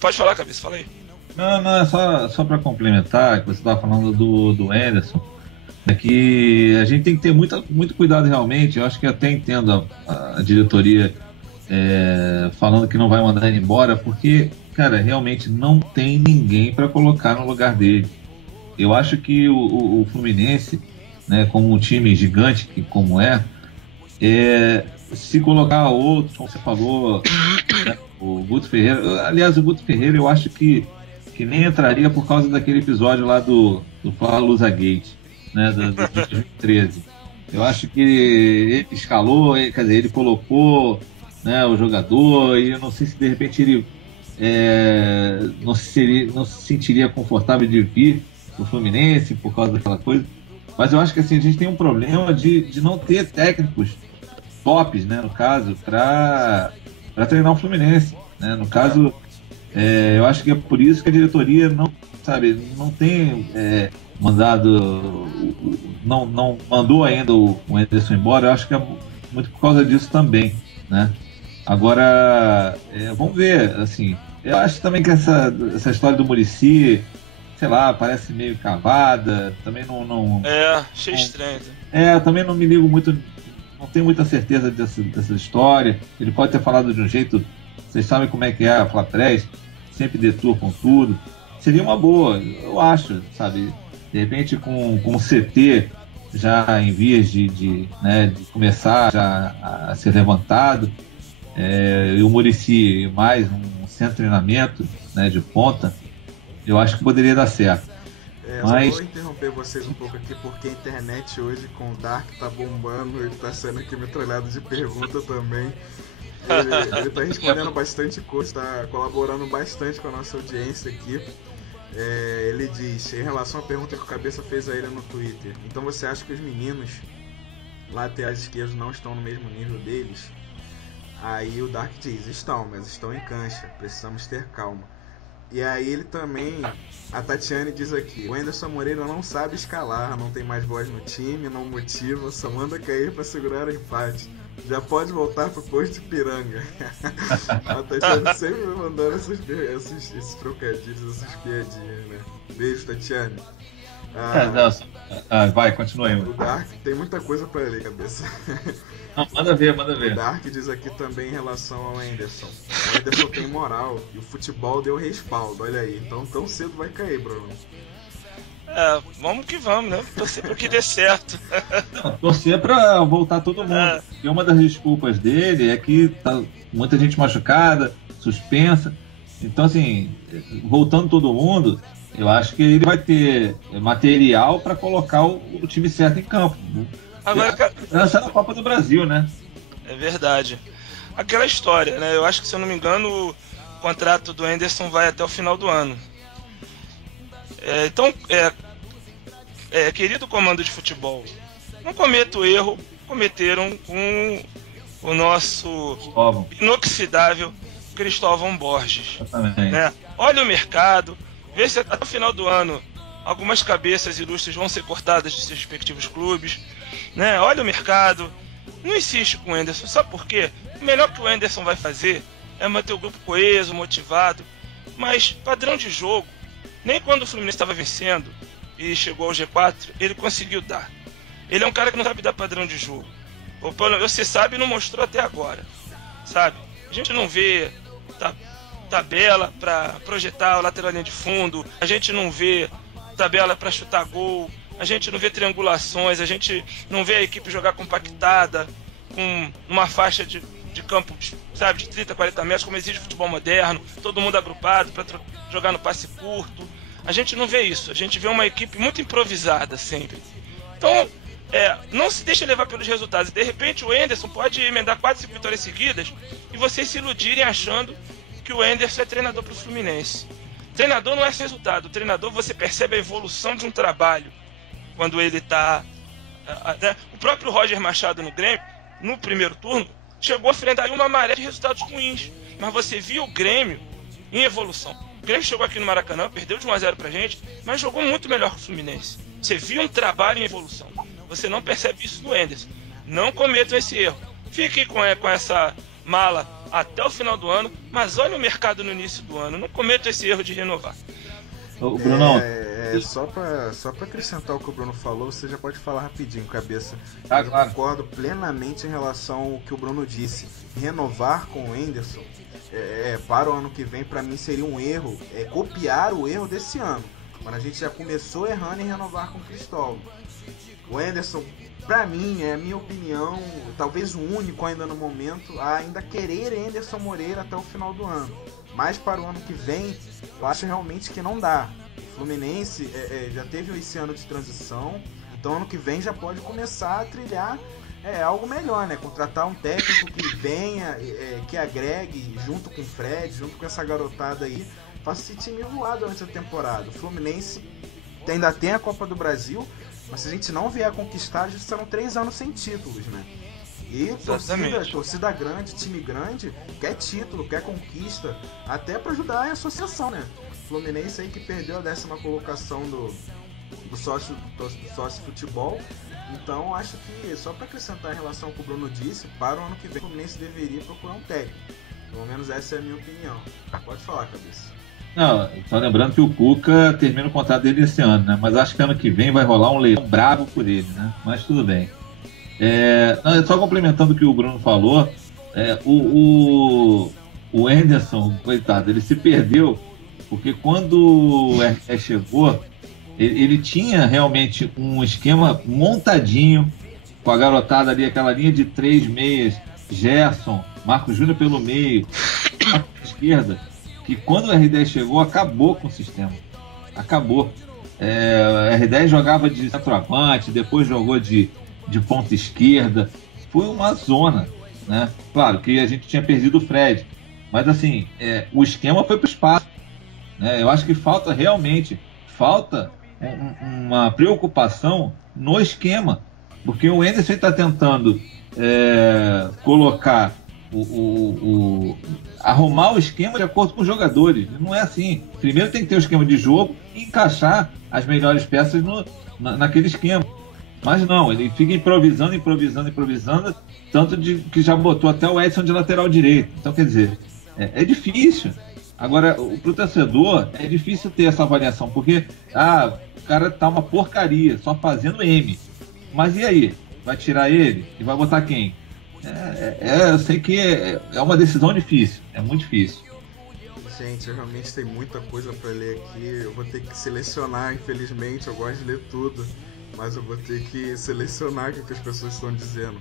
Pode falar, cabeça, fala aí. Não, é só para complementar, que você estava falando do Anderson, é que a gente tem que ter muito cuidado realmente. Eu acho que até entendo a diretoria falando que não vai mandar ele embora, porque, cara, realmente não tem ninguém para colocar no lugar dele. Eu acho que o Fluminense, né, como um time gigante como se colocar outro, como você falou, né, o Guto Ferreira. Aliás, o Guto Ferreira eu acho que nem entraria por causa daquele episódio lá do Fala Lusa Gate. né, de 2013. Eu acho que ele escalou, quer dizer, ele colocou, né, o jogador, e eu não sei se de repente ele não se sentiria confortável de vir pro Fluminense por causa daquela coisa. Mas eu acho que assim, a gente tem um problema de não ter técnicos tops, né, no caso, para treinar o Fluminense, né? No caso, eu acho que é por isso que a diretoria não tem não mandou ainda o Anderson embora. Eu acho que é muito por causa disso também, né? Agora, vamos ver, assim, eu acho também que essa história do Muricy, sei lá, parece meio cavada, também não achei estranho. Também não me ligo muito, não tenho muita certeza dessa história. Ele pode ter falado de um jeito, vocês sabem como é que é a Flapress, sempre deturpam tudo. Seria uma boa, eu acho, sabe? De repente com o CT já em vias de começar já a ser levantado, e o Muricy mais um centro de treinamento, né, de ponta, eu acho que poderia dar certo. Mas... Eu vou interromper vocês um pouco aqui, porque a internet hoje com o Dark tá bombando, ele tá sendo aqui metralhado de pergunta também. Ele tá respondendo bastante coisa, tá colaborando bastante com a nossa audiência aqui. Ele diz, em relação à pergunta que o Cabeça fez a ele no Twitter, então você acha que os meninos laterais esquerdos não estão no mesmo nível deles? Aí o Dark diz, estão, mas estão em cancha, precisamos ter calma. E aí ele também, a Tatiane diz aqui, o Anderson Moreira não sabe escalar, não tem mais voz no time, não motiva, só manda cair pra segurar o empate. Já pode voltar pro posto de Piranga. A Tatiane sempre mandando esses trocadilhos, essas piadinhas, né? Beijo, Tatiane. Vai, continua aí. O Dark tem muita coisa pra ler, Cabeça. Não, manda ver. O Dark diz aqui também em relação ao Anderson. O Anderson tem moral e o futebol deu respaldo, olha aí. Então tão cedo vai cair, Bruno. Vamos que vamos, né? Torcer pra que dê certo. Torcer pra voltar todo mundo. E uma das desculpas dele é que tá muita gente machucada, suspensa. Então, assim, voltando todo mundo, eu acho que ele vai ter material para colocar o time certo em campo. Agora, essa é a Copa do Brasil, né? É verdade. Aquela história, né? Eu acho que, se eu não me engano, o contrato do Anderson vai até o final do ano. Então, querido comando de futebol, não cometa o erro que cometeram com o nosso inoxidável Cristóvão Borges. Né? Olha o mercado, vê se até o final do ano algumas cabeças ilustres vão ser cortadas de seus respectivos clubes. Né? Olha o mercado, não insiste com o Anderson, sabe por quê? O melhor que o Anderson vai fazer é manter o grupo coeso, motivado, mas padrão de jogo, nem quando o Fluminense estava vencendo e chegou ao G4, ele conseguiu dar. Ele é um cara que não sabe dar padrão de jogo. Você sabe e não mostrou até agora. Sabe? A gente não vê tabela para projetar a lateral linha de fundo, a gente não vê tabela para chutar gol, a gente não vê triangulações, a gente não vê a equipe jogar compactada, com uma faixa de campo, sabe, de 30, 40 metros, como exige o futebol moderno, todo mundo agrupado para jogar no passe curto. A gente não vê isso, a gente vê uma equipe muito improvisada sempre. Então, não se deixe levar pelos resultados. De repente o Anderson pode emendar 4, 5 vitórias seguidas e vocês se iludirem achando que o Anderson é treinador para o Fluminense. Treinador não é esse resultado. O treinador, você percebe a evolução de um trabalho quando ele está... O próprio Roger Machado no Grêmio, no primeiro turno, chegou a enfrentar uma maré de resultados ruins, mas você viu o Grêmio em evolução. O Grêmio chegou aqui no Maracanã, perdeu de 1-0 pra gente, mas jogou muito melhor que o Fluminense. Você viu um trabalho em evolução. Você não percebe isso no Anderson. Não cometam esse erro. Fique com essa mala até o final do ano, mas olha o mercado no início do ano. Não cometam esse erro de renovar. O Brunão. Só pra acrescentar o que o Bruno falou, você já pode falar rapidinho, Cabeça. Claro. Eu concordo plenamente em relação ao que o Bruno disse. Renovar com o Anderson para o ano que vem, pra mim seria um erro, copiar o erro desse ano, quando a gente já começou errando em renovar com o Cristóvão. O Anderson, pra mim, é a minha opinião, talvez o único ainda no momento a ainda querer Anderson Moreira até o final do ano. Mas para o ano que vem, eu acho realmente que não dá. O Fluminense já teve esse ano de transição, Então ano que vem já pode começar a trilhar algo melhor, né? Contratar um técnico que venha, que agregue junto com o Fred, junto com essa garotada aí, faça esse time voar durante a temporada. O Fluminense ainda tem a Copa do Brasil, mas se a gente não vier a conquistar, já serão 3 anos sem títulos, né? E torcida grande, time grande, quer título, quer conquista, até para ajudar a associação, né? Fluminense aí que perdeu a 10ª colocação do sócio futebol. Então acho que, só para acrescentar em relação ao que o Bruno disse, para o ano que vem o Fluminense deveria procurar um técnico. Pelo menos essa é a minha opinião. Pode falar, Cabeça. Não, só lembrando que o Cuca termina o contrato dele esse ano, né? Mas acho que ano que vem vai rolar um leilão bravo por ele, né? Mas tudo bem. Só complementando o que o Bruno falou, o Anderson, coitado, ele se perdeu, porque quando o RT chegou, ele tinha realmente um esquema montadinho, com a garotada ali, aquela linha de 3 meias, Gerson, Marcos Júnior pelo meio, na esquerda, que quando o R10 chegou, acabou com o sistema. Acabou. O R10 jogava de centroavante, depois jogou de ponta esquerda. Foi uma zona, né? Claro que a gente tinha perdido o Fred, mas assim, o esquema foi para o espaço, né? Eu acho que falta uma preocupação no esquema, porque o Anderson está tentando colocar arrumar o esquema de acordo com os jogadores. Não é assim. Primeiro tem que ter o esquema de jogo e encaixar as melhores peças naquele esquema. Mas não, ele fica improvisando, tanto que já botou até o Edson de lateral direito. Então, quer dizer, é difícil. Agora, pro torcedor, é difícil ter essa avaliação, porque o cara tá uma porcaria, só fazendo M. Mas e aí? Vai tirar ele? E vai botar quem? Eu sei que é uma decisão difícil, é muito difícil. Gente, eu realmente tenho muita coisa para ler aqui, eu vou ter que selecionar, infelizmente, eu gosto de ler tudo, mas eu vou ter que selecionar o que as pessoas estão dizendo.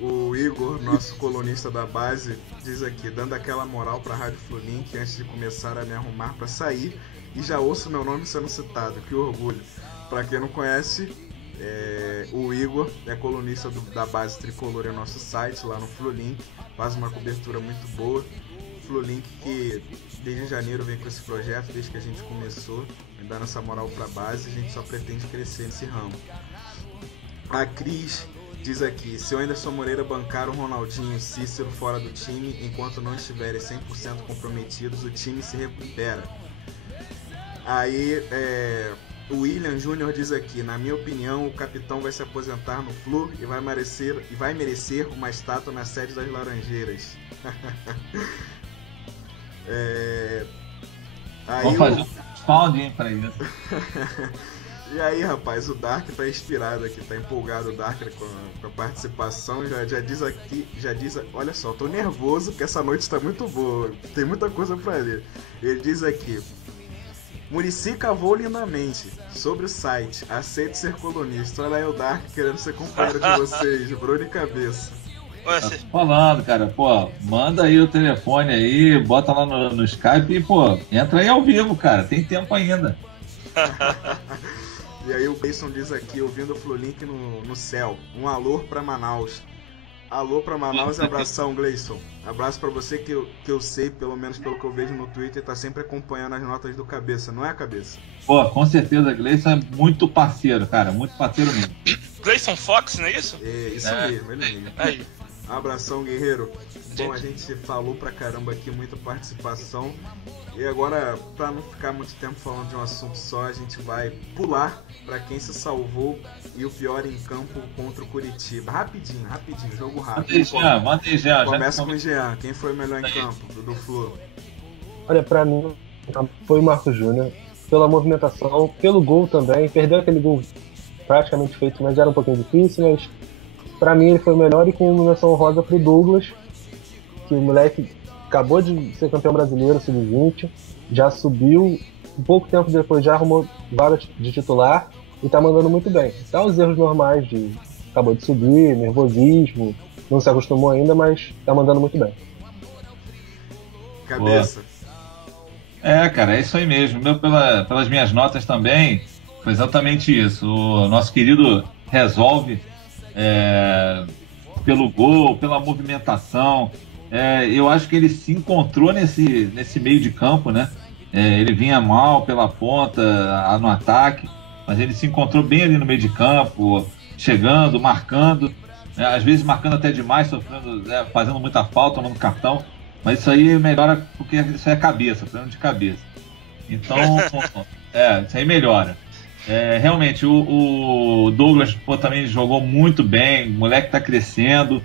O Igor, nosso colunista da base, diz aqui, dando aquela moral pra Rádio Flulink antes de começar a me arrumar para sair, e já ouço meu nome sendo citado, que orgulho. Pra quem não conhece, o Igor é colunista da base tricolor em nosso site, lá no Flulink, faz uma cobertura muito boa. Flulink que desde janeiro vem com esse projeto, desde que a gente começou, dando essa moral pra base, a gente só pretende crescer nesse ramo. A Cris diz aqui, se o Anderson Moreira bancar o Ronaldinho e o Cícero fora do time, enquanto não estiverem 100% comprometidos, o time se recupera. Aí, o William Júnior diz aqui, na minha opinião, o capitão vai se aposentar no Flu e vai merecer uma estátua na sede das Laranjeiras. Vamos fazer um crowdfunding pra isso. E aí, rapaz, o Dark tá inspirado aqui, tá empolgado o Dark com a participação, já diz, olha só, tô nervoso porque essa noite tá muito boa, tem muita coisa pra ler. Ele diz aqui, Muricy cavou lindamente sobre o site, aceito ser colunista. Olha aí o Dark querendo ser companheiro de vocês, Bruno e Cabeça. Tá falando, cara, pô, manda aí o telefone aí, bota lá no Skype e, pô, entra aí ao vivo, cara, tem tempo ainda. E aí o Gleison diz aqui, ouvindo o Flulink no céu, um alô pra Manaus. Alô pra Manaus e abração, Gleison. Abraço pra você que eu sei, pelo menos pelo que eu vejo no Twitter, tá sempre acompanhando as notas do Cabeça, não é, Cabeça? Pô, com certeza, Gleison é muito parceiro, cara, muito parceiro mesmo. Gleison Fox, não é isso? Isso mesmo, ele mesmo. Aí. Abração, guerreiro. Bom, a gente falou pra caramba aqui, muita participação. E agora, pra não ficar muito tempo falando de um assunto só, a gente vai pular pra quem se salvou e o pior em campo contra o Curitiba. Rapidinho, jogo rápido. Manda aí, Jean. Começa com o Jean. Quem foi o melhor em campo do Flu? Olha, pra mim, foi o Marcos Júnior. Pela movimentação, pelo gol também. Perdeu aquele gol praticamente feito, mas era um pouquinho difícil, mas pra mim ele foi o melhor, e com iluminação rosa pro Douglas, que o moleque acabou de ser campeão brasileiro, sub-20, já subiu, um pouco tempo depois já arrumou vaga de titular e tá mandando muito bem. Tá os erros normais acabou de subir, nervosismo, não se acostumou ainda, mas tá mandando muito bem. Cabeça. Cara, é isso aí mesmo. Pelas minhas notas também, Foi exatamente isso. O nosso querido resolve pelo gol, pela movimentação. Eu acho que ele se encontrou nesse meio de campo, né? Ele vinha mal pela ponta, no ataque, mas ele se encontrou bem ali no meio de campo, chegando, marcando, né? Às vezes marcando até demais, sofrendo, fazendo muita falta, tomando cartão, mas isso aí melhora porque isso aí é cabeça, problema de cabeça. Então, isso aí melhora. Realmente, o Douglas também jogou muito bem, o moleque tá crescendo,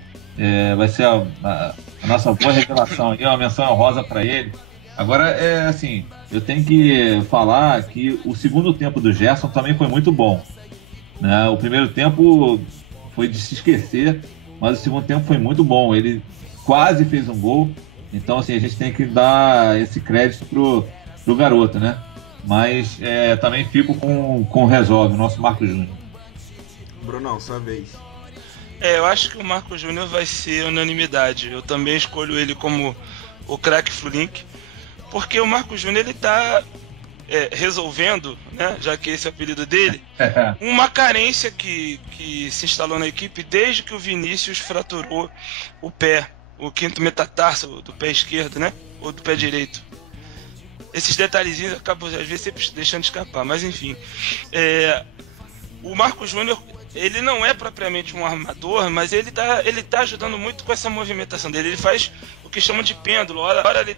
vai ser a nossa boa revelação aí, uma menção honrosa para ele. Agora, assim, eu tenho que falar que o segundo tempo do Gerson também foi muito bom, né? O primeiro tempo foi de se esquecer, mas o segundo tempo foi muito bom. Ele quase fez um gol, então assim, a gente tem que dar esse crédito pro garoto, né? Mas também fico com o Resolve, o nosso Marcos Júnior. Brunão, sua vez. Eu acho que o Marcos Júnior vai ser unanimidade. Eu também escolho ele como o craque Flulink, porque o Marcos Júnior ele tá resolvendo, né, já que esse é o apelido dele, uma carência que se instalou na equipe desde que o Vinícius fraturou o pé, o quinto metatarso do pé esquerdo, né, ou do pé direito. Esses detalhezinhos eu acabo às vezes sempre deixando escapar, mas enfim. O Marcos Júnior, ele não é propriamente um armador, mas ele tá ajudando muito com essa movimentação dele. Ele faz o que chamam de pêndulo. Hora ele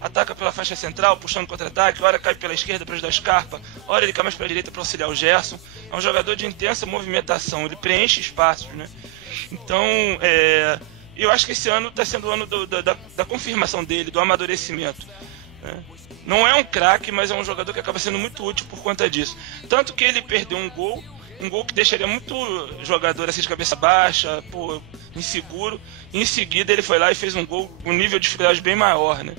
ataca pela faixa central, puxando contra-ataque, hora cai pela esquerda para ajudar o Scarpa, hora ele cai mais pela direita para auxiliar o Gerson. É um jogador de intensa movimentação, ele preenche espaços, né? Então, eu acho que esse ano está sendo o ano da confirmação dele, do amadurecimento, né? Não é um craque, mas é um jogador que acaba sendo muito útil por conta disso. Tanto que ele perdeu um gol que deixaria muito jogador assim de cabeça baixa, inseguro. E em seguida ele foi lá e fez um gol com um nível de dificuldade bem maior, né?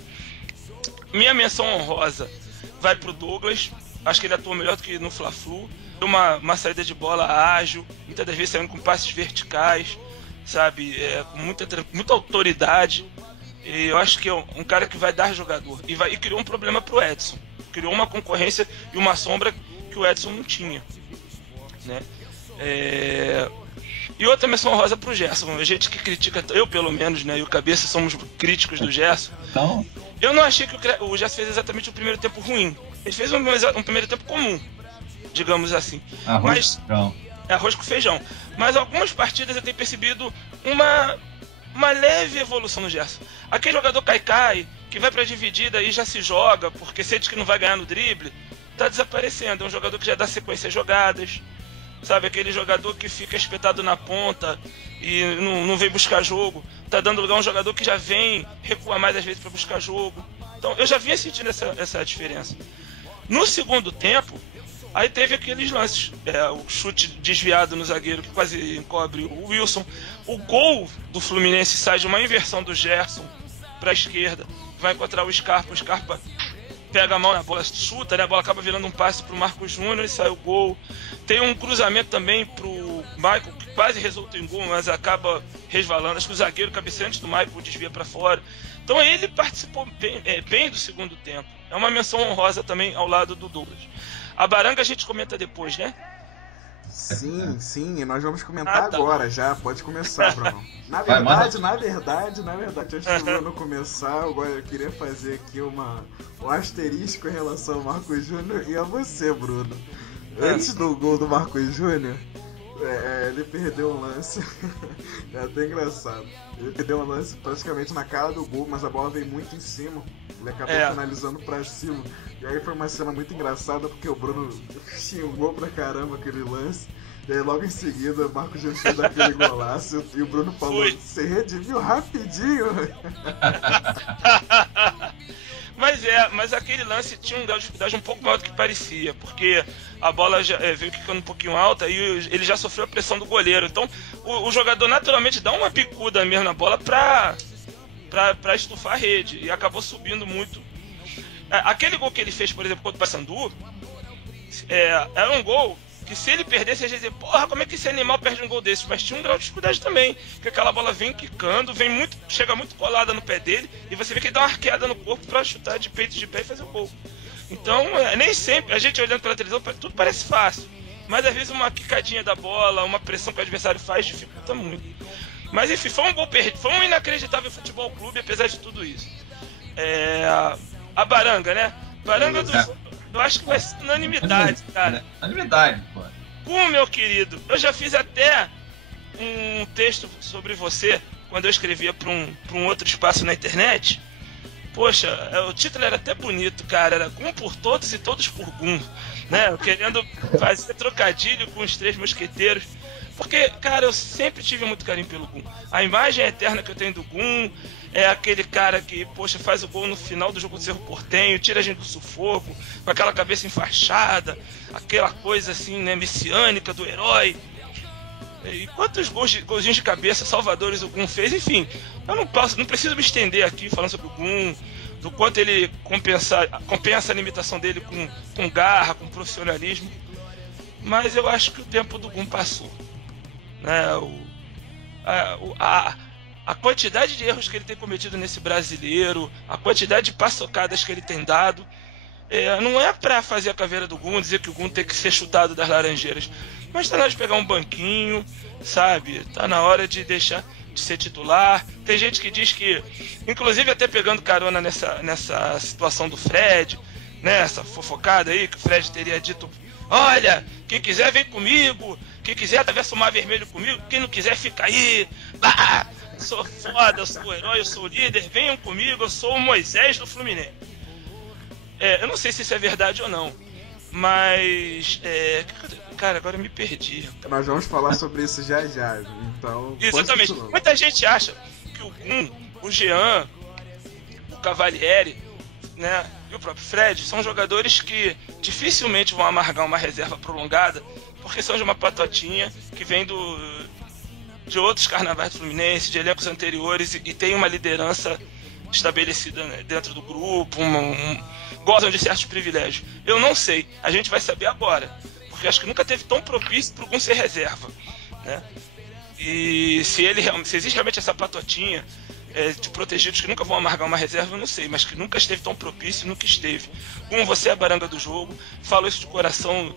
Minha menção honrosa vai pro Douglas. Acho que ele atuou melhor do que no Fla-Flu. Uma saída de bola ágil, muitas das vezes saindo com passes verticais, sabe? Com muita autoridade. E eu acho que é um cara que vai dar jogador. E criou um problema pro Edson. Criou uma concorrência e uma sombra que o Edson não tinha, né? E outra menção honrosa pro Gerson. A gente que critica, eu pelo menos, né, e o Cabeça somos críticos do Gerson. Então, eu não achei que o Gerson fez exatamente o primeiro tempo ruim. Ele fez um primeiro tempo comum, digamos assim. Arroz com feijão. Mas algumas partidas eu tenho percebido uma leve evolução no Gerson. Aquele jogador cai, que vai pra dividida e já se joga, porque sente que não vai ganhar no drible, tá desaparecendo. É um jogador que já dá sequência às jogadas, sabe? Aquele jogador que fica espetado na ponta e não vem buscar jogo. Tá dando lugar a um jogador que já vem, recua mais às vezes para buscar jogo. Então eu já vinha sentindo essa diferença. No segundo tempo, aí teve aqueles lances, o chute desviado no zagueiro que quase encobre o Wilson. O gol do Fluminense sai de uma inversão do Gerson para a esquerda, vai encontrar o Scarpa pega a mão na bola, chuta, né? A bola acaba virando um passe pro Marcos Júnior e sai o gol. Tem um cruzamento também pro Michael, que quase resulta em gol, mas acaba resvalando. Acho que o zagueiro cabeceante do Michael desvia para fora. Então ele participou bem do segundo tempo. É uma menção honrosa também ao lado do Douglas. A Baranga a gente comenta depois, né? Sim, e nós vamos comentar agora já, pode começar, Bruno. Na verdade, antes do Bruno começar, eu queria fazer aqui um asterisco em relação ao Marcos Júnior e a você, Bruno. Antes do gol do Marcos Júnior, ele perdeu um lance, é até engraçado. Ele perdeu um lance praticamente na cara do gol, mas a bola veio muito em cima. Ele acabou finalizando pra cima. E aí foi uma cena muito engraçada, porque o Bruno xingou pra caramba aquele lance. E aí logo em seguida o Marcos Júnior fez aquele golaço e o Bruno falou: "Você redimiu rapidinho". Mas aquele lance tinha um grau de dificuldade um pouco maior do que parecia, porque a bola já veio ficando um pouquinho alta e ele já sofreu a pressão do goleiro. Então o jogador naturalmente dá uma picuda mesmo na bola pra estufar a rede, e acabou subindo muito. Aquele gol que ele fez, por exemplo, contra o Paysandu, era um gol que se ele perdesse, a gente ia dizer: porra, como é que esse animal perde um gol desse? Mas tinha um grau de dificuldade também, porque aquela bola vem quicando, chega muito colada no pé dele, e você vê que ele dá uma arqueada no corpo pra chutar de peito de pé e fazer o gol. Então, nem sempre, a gente olhando pela televisão, tudo parece fácil. Mas às vezes uma quicadinha da bola, uma pressão que o adversário faz, dificulta muito. Mas enfim, foi um gol perdido, foi um inacreditável futebol clube, apesar de tudo isso. A Baranga, né? Baranga eu acho que vai ser unanimidade, cara. Unanimidade, pô. Meu querido, eu já fiz até um texto sobre você, quando eu escrevia para um outro espaço na internet. Poxa, o título era até bonito, cara. Era Gum por todos e todos por Gum, né? Eu querendo fazer trocadilho com os 3 mosqueteiros. Porque, cara, eu sempre tive muito carinho pelo Gum. A imagem eterna que eu tenho do Gum é aquele cara que, poxa, faz o gol no final do jogo do Cerro Porteño, tira a gente do sufoco, com aquela cabeça enfaixada, aquela coisa assim, né, messiânica do herói. E quantos golzinhos de cabeça salvadores o Gum fez, enfim. Eu não preciso me estender aqui falando sobre o Gum, do quanto ele compensa a limitação dele com garra, com profissionalismo. Mas eu acho que o tempo do Gum passou. Né? A quantidade de erros que ele tem cometido nesse brasileiro, a quantidade de paçocadas que ele tem dado, não é pra fazer a caveira do Gum, dizer que o Gum tem que ser chutado das laranjeiras. Mas tá na hora de pegar um banquinho, sabe? Tá na hora de deixar de ser titular. Tem gente que diz que, inclusive até pegando carona nessa situação do Fred, né? Essa fofocada aí, que o Fred teria dito: olha, quem quiser vem comigo, quem quiser atravessa o mar vermelho comigo, quem não quiser fica aí. Bah! Sou foda, eu sou o herói, eu sou o líder, venham comigo, eu sou o Moisés do Fluminense. Eu não sei se isso é verdade ou não, mas... cara, agora eu me perdi. Nós vamos falar sobre isso já, então... Exatamente. Muita gente acha que o Gum, o Jean, o Cavalieri, né, e o próprio Fred são jogadores que dificilmente vão amargar uma reserva prolongada, porque são de uma patotinha que vem de outros carnavais do Fluminense, de elencos anteriores, e tem uma liderança estabelecida, né, dentro do grupo, gozam de certos privilégios. Eu não sei, a gente vai saber agora, porque acho que nunca teve tão propício para o Gum ser reserva, né? E se existe realmente essa patotinha de protegidos que nunca vão amargar uma reserva, eu não sei, mas que nunca esteve tão propício, nunca esteve. Gum, você é a baranga do jogo, falo isso de coração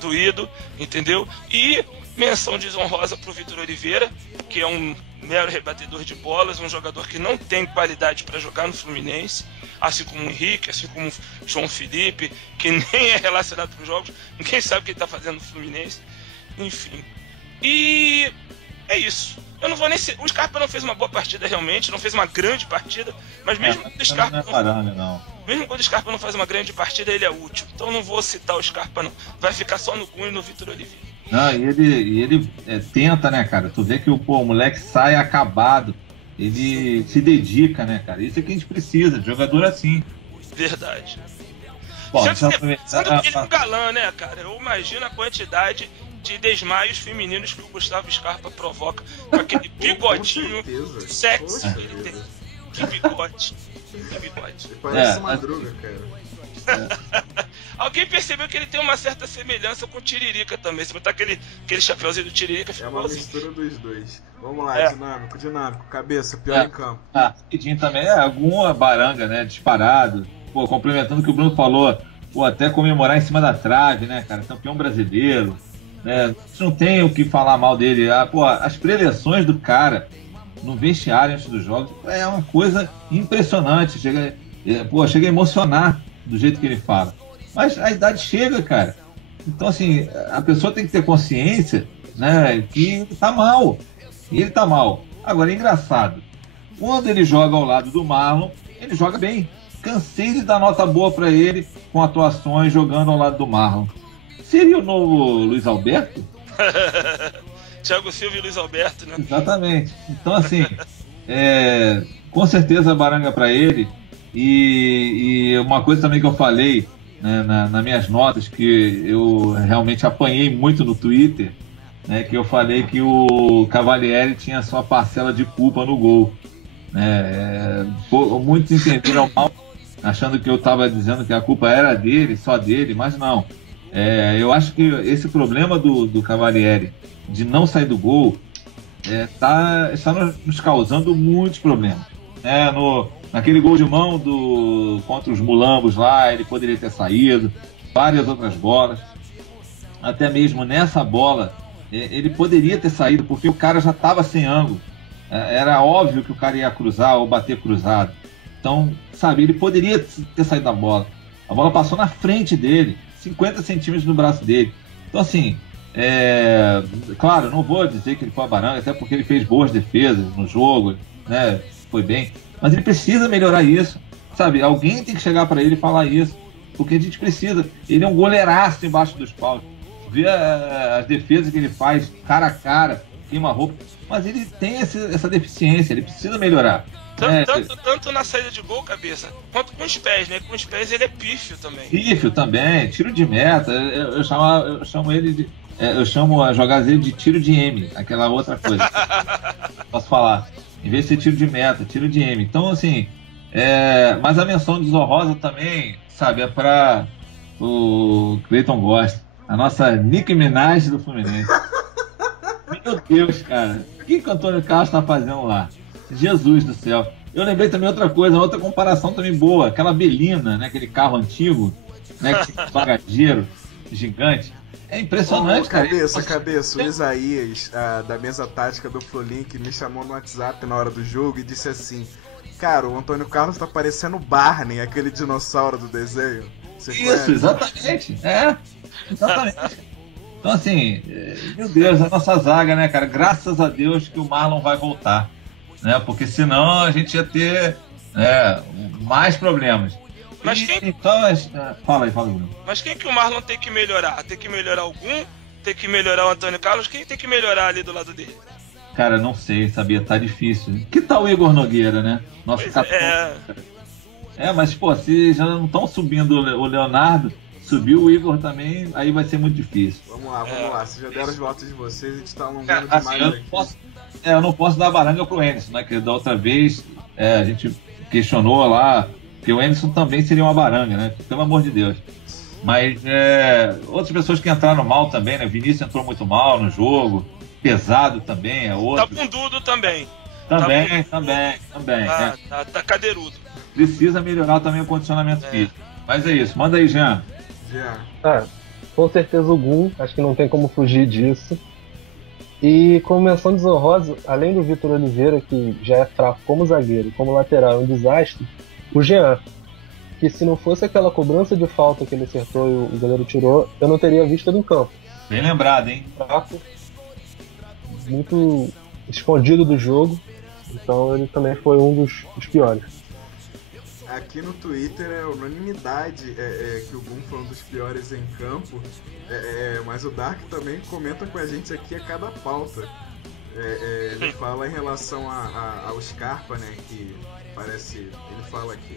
doído, entendeu? E menção desonrosa pro Vitor Oliveira, que é um mero rebatedor de bolas, um jogador que não tem qualidade para jogar no Fluminense, assim como o Henrique, assim como o João Felipe, que nem é relacionado para os jogos, ninguém sabe o que ele tá fazendo no Fluminense, enfim. E é isso. Eu não vou nem o Scarpa não fez uma boa partida realmente, não fez uma grande partida, mas mesmo quando o Scarpa mesmo quando o Scarpa não faz uma grande partida, ele é útil. Então não vou citar o Scarpa não. Vai ficar só no Gum e no Vitor Oliveira. Não, e ele tenta, né, cara? Tu vê que o moleque sai acabado, ele se dedica, né, cara? Isso é que a gente precisa, de jogador assim. Verdade. Bom, sendo que ele é um galã, né, cara? Eu imagino a quantidade de desmaios femininos que o Gustavo Scarpa provoca com aquele bigodinho sexy que ele tem. Que bigode. Parece Madruga, cara. Alguém percebeu que ele tem uma certa semelhança com o Tiririca também. Se botar aquele chapeuzinho do Tiririca, fica uma mistura dos dois. Vamos lá, dinâmico, cabeça, pior em campo. Rapidinho também, alguma baranga, né, disparado. Pô, complementando o que o Bruno falou, pô, até comemorar em cima da trave, né, cara, campeão brasileiro, né, não tem o que falar mal dele. Pô, as preleções do cara no vestiário antes dos jogos é uma coisa impressionante, chega a emocionar do jeito que ele fala. Mas a idade chega, cara. Então, assim, a pessoa tem que ter consciência, né, que ele tá mal. E ele tá mal. Agora, é engraçado. Quando ele joga ao lado do Marlon, ele joga bem. Cansei de dar nota boa pra ele com atuações jogando ao lado do Marlon. Seria o novo Luiz Alberto? Thiago Silva e Luiz Alberto, né? Exatamente. Então, assim, com certeza a baranga pra ele. E uma coisa também que eu falei, né, nas minhas notas, que eu realmente apanhei muito no Twitter, né, que eu falei que o Cavalieri tinha sua parcela de culpa no gol. Muitos entenderam mal, achando que eu estava dizendo que a culpa era dele, só dele, mas não. Eu acho que esse problema do Cavalieri de não sair do gol está nos causando muitos problemas. né, naquele gol de mão contra os mulambos lá, ele poderia ter saído, várias outras bolas, até mesmo nessa bola, ele poderia ter saído, porque o cara já estava sem ângulo, era óbvio que o cara ia cruzar ou bater cruzado, então, sabe, ele poderia ter saído da bola, a bola passou na frente dele, 50 centímetros no braço dele, então assim, claro, não vou dizer que ele foi a baranga, até porque ele fez boas defesas no jogo, né, foi bem, mas ele precisa melhorar isso, sabe? Alguém tem que chegar para ele e falar isso, porque a gente precisa. Ele é um goleiraço embaixo dos paus. Vê as defesas que ele faz cara a cara, queima roupa, mas ele tem essa deficiência, ele precisa melhorar. Tanto na saída de gol, cabeça, quanto com os pés, né? Com os pés ele é pífio também. Pífio também, tiro de meta, eu chamo ele de. Eu chamo a jogar ele de tiro de M, aquela outra coisa. Posso falar. Em vez de ser tiro de meta, tiro de M. Então, assim, mas a menção desonrosa também, sabe, é para o Cleiton Gosta, a nossa Nicki Minaj do Fluminense. Meu Deus, cara, o que o Antônio Carlos tá fazendo lá? Jesus do céu. Eu lembrei também outra coisa, outra comparação também boa, aquela Belina, né, aquele carro antigo, né, aquele bagageiro gigante. É impressionante, cara. Cabeça, o Isaías, da mesa tática do Flulink, me chamou no WhatsApp na hora do jogo e disse assim: cara, o Antônio Carlos tá parecendo o Barney, aquele dinossauro do desenho. Você isso, conhece? Exatamente. Exatamente. Então, assim, meu Deus, a nossa zaga, né, cara? Graças a Deus que o Marlon vai voltar, né? Porque senão a gente ia ter mais problemas. Mas quem... Então, fala aí, Bruno. Mas quem que o Marlon tem que melhorar? Tem que melhorar algum? Tem que melhorar o Antônio Carlos? Quem tem que melhorar ali do lado dele? Cara, não sei, sabia? Tá difícil. Que tal o Igor Nogueira, né? Nosso capitão. Mas, pô, se já não estão subindo o Leonardo, subiu o Igor também, aí vai ser muito difícil. Vamos lá. Se já deram os votos de vocês, a gente tá alongando demais aqui. Eu não posso dar baranga pro Anderson, né? Que da outra vez a gente questionou lá, que o Anderson também seria uma baranga, né? Pelo amor de Deus. Mas outras pessoas que entraram mal também, né? Vinícius entrou muito mal no jogo, pesado também, é outro. Tá bundudo também. Também. Tá cadeirudo. Precisa melhorar também o condicionamento físico. Mas é isso, manda aí, Jean. Com certeza o Gum, acho que não tem como fugir disso. E como menção desonrosa, além do Vitor Oliveira, que já é fraco como zagueiro, como lateral, é um desastre, o Jean, que se não fosse aquela cobrança de falta que ele acertou e o goleiro tirou, eu não teria visto ele em campo. Bem lembrado, hein? Fraco, muito escondido do jogo, então ele também foi um dos piores. Aqui no Twitter é unanimidade que o Gum foi um dos piores em campo, mas o Dark também comenta com a gente aqui a cada pauta. Ele fala em relação ao Scarpa, né, que parece... Ele fala aqui: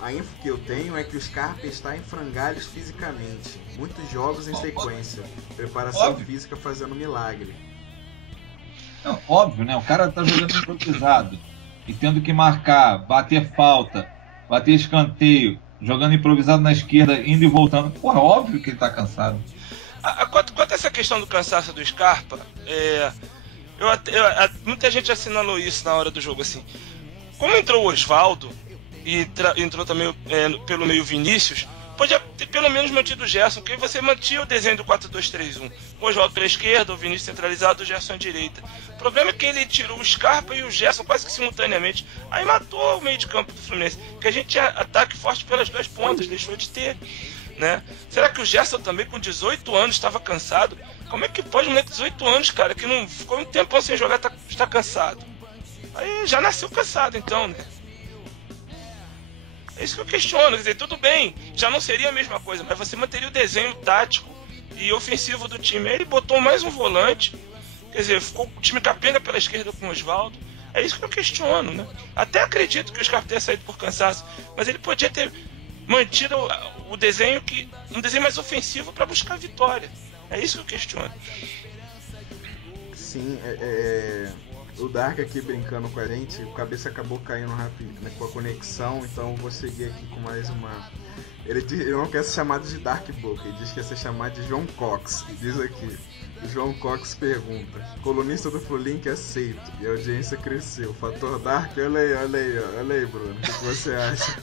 a info que eu tenho é que o Scarpa está em frangalhos fisicamente, muitos jogos em sequência, preparação física fazendo milagre. Não, óbvio, né? O cara tá jogando improvisado e tendo que marcar, bater falta, bater escanteio, jogando improvisado na esquerda, indo e voltando. Porra, óbvio que ele tá cansado. Quanto a essa questão do cansaço do Scarpa, muita gente assinalou isso na hora do jogo, assim. Como entrou o Osvaldo e entrou também pelo meio Vinícius, podia ter pelo menos mantido o Gerson, porque você mantinha o desenho do 4-2-3-1. O Osvaldo pela esquerda, o Vinícius centralizado, o Gerson à direita. O problema é que ele tirou o Scarpa e o Gerson quase que simultaneamente. Aí matou o meio de campo do Fluminense, porque a gente tinha ataque forte pelas duas pontas, deixou de ter, né? Será que o Gerson também com 18 anos estava cansado? Como é que pode um moleque de 18 anos, cara, que não ficou um tempão sem jogar, está cansado? Aí já nasceu cansado então, né? É isso que eu questiono, quer dizer, tudo bem, já não seria a mesma coisa, mas você manteria o desenho tático e ofensivo do time. Aí ele botou mais um volante, quer dizer, ficou o time capenga pela esquerda com o Osvaldo. É isso que eu questiono, né? Até acredito que o Scarpa tenha saído por cansaço, mas ele podia ter mantido um desenho mais ofensivo para buscar a vitória. É isso que eu questiono. Sim, o Dark aqui brincando com a gente, o cabeça acabou caindo rápido, né, com a conexão, então vou seguir aqui com mais uma Ele não quer ser chamado de Dark Book, ele diz que quer ser chamado de João Cox. Diz aqui, João Cox pergunta: colunista do Flulink aceito, e a audiência cresceu. Fator Dark, olha aí, Bruno, o que você acha?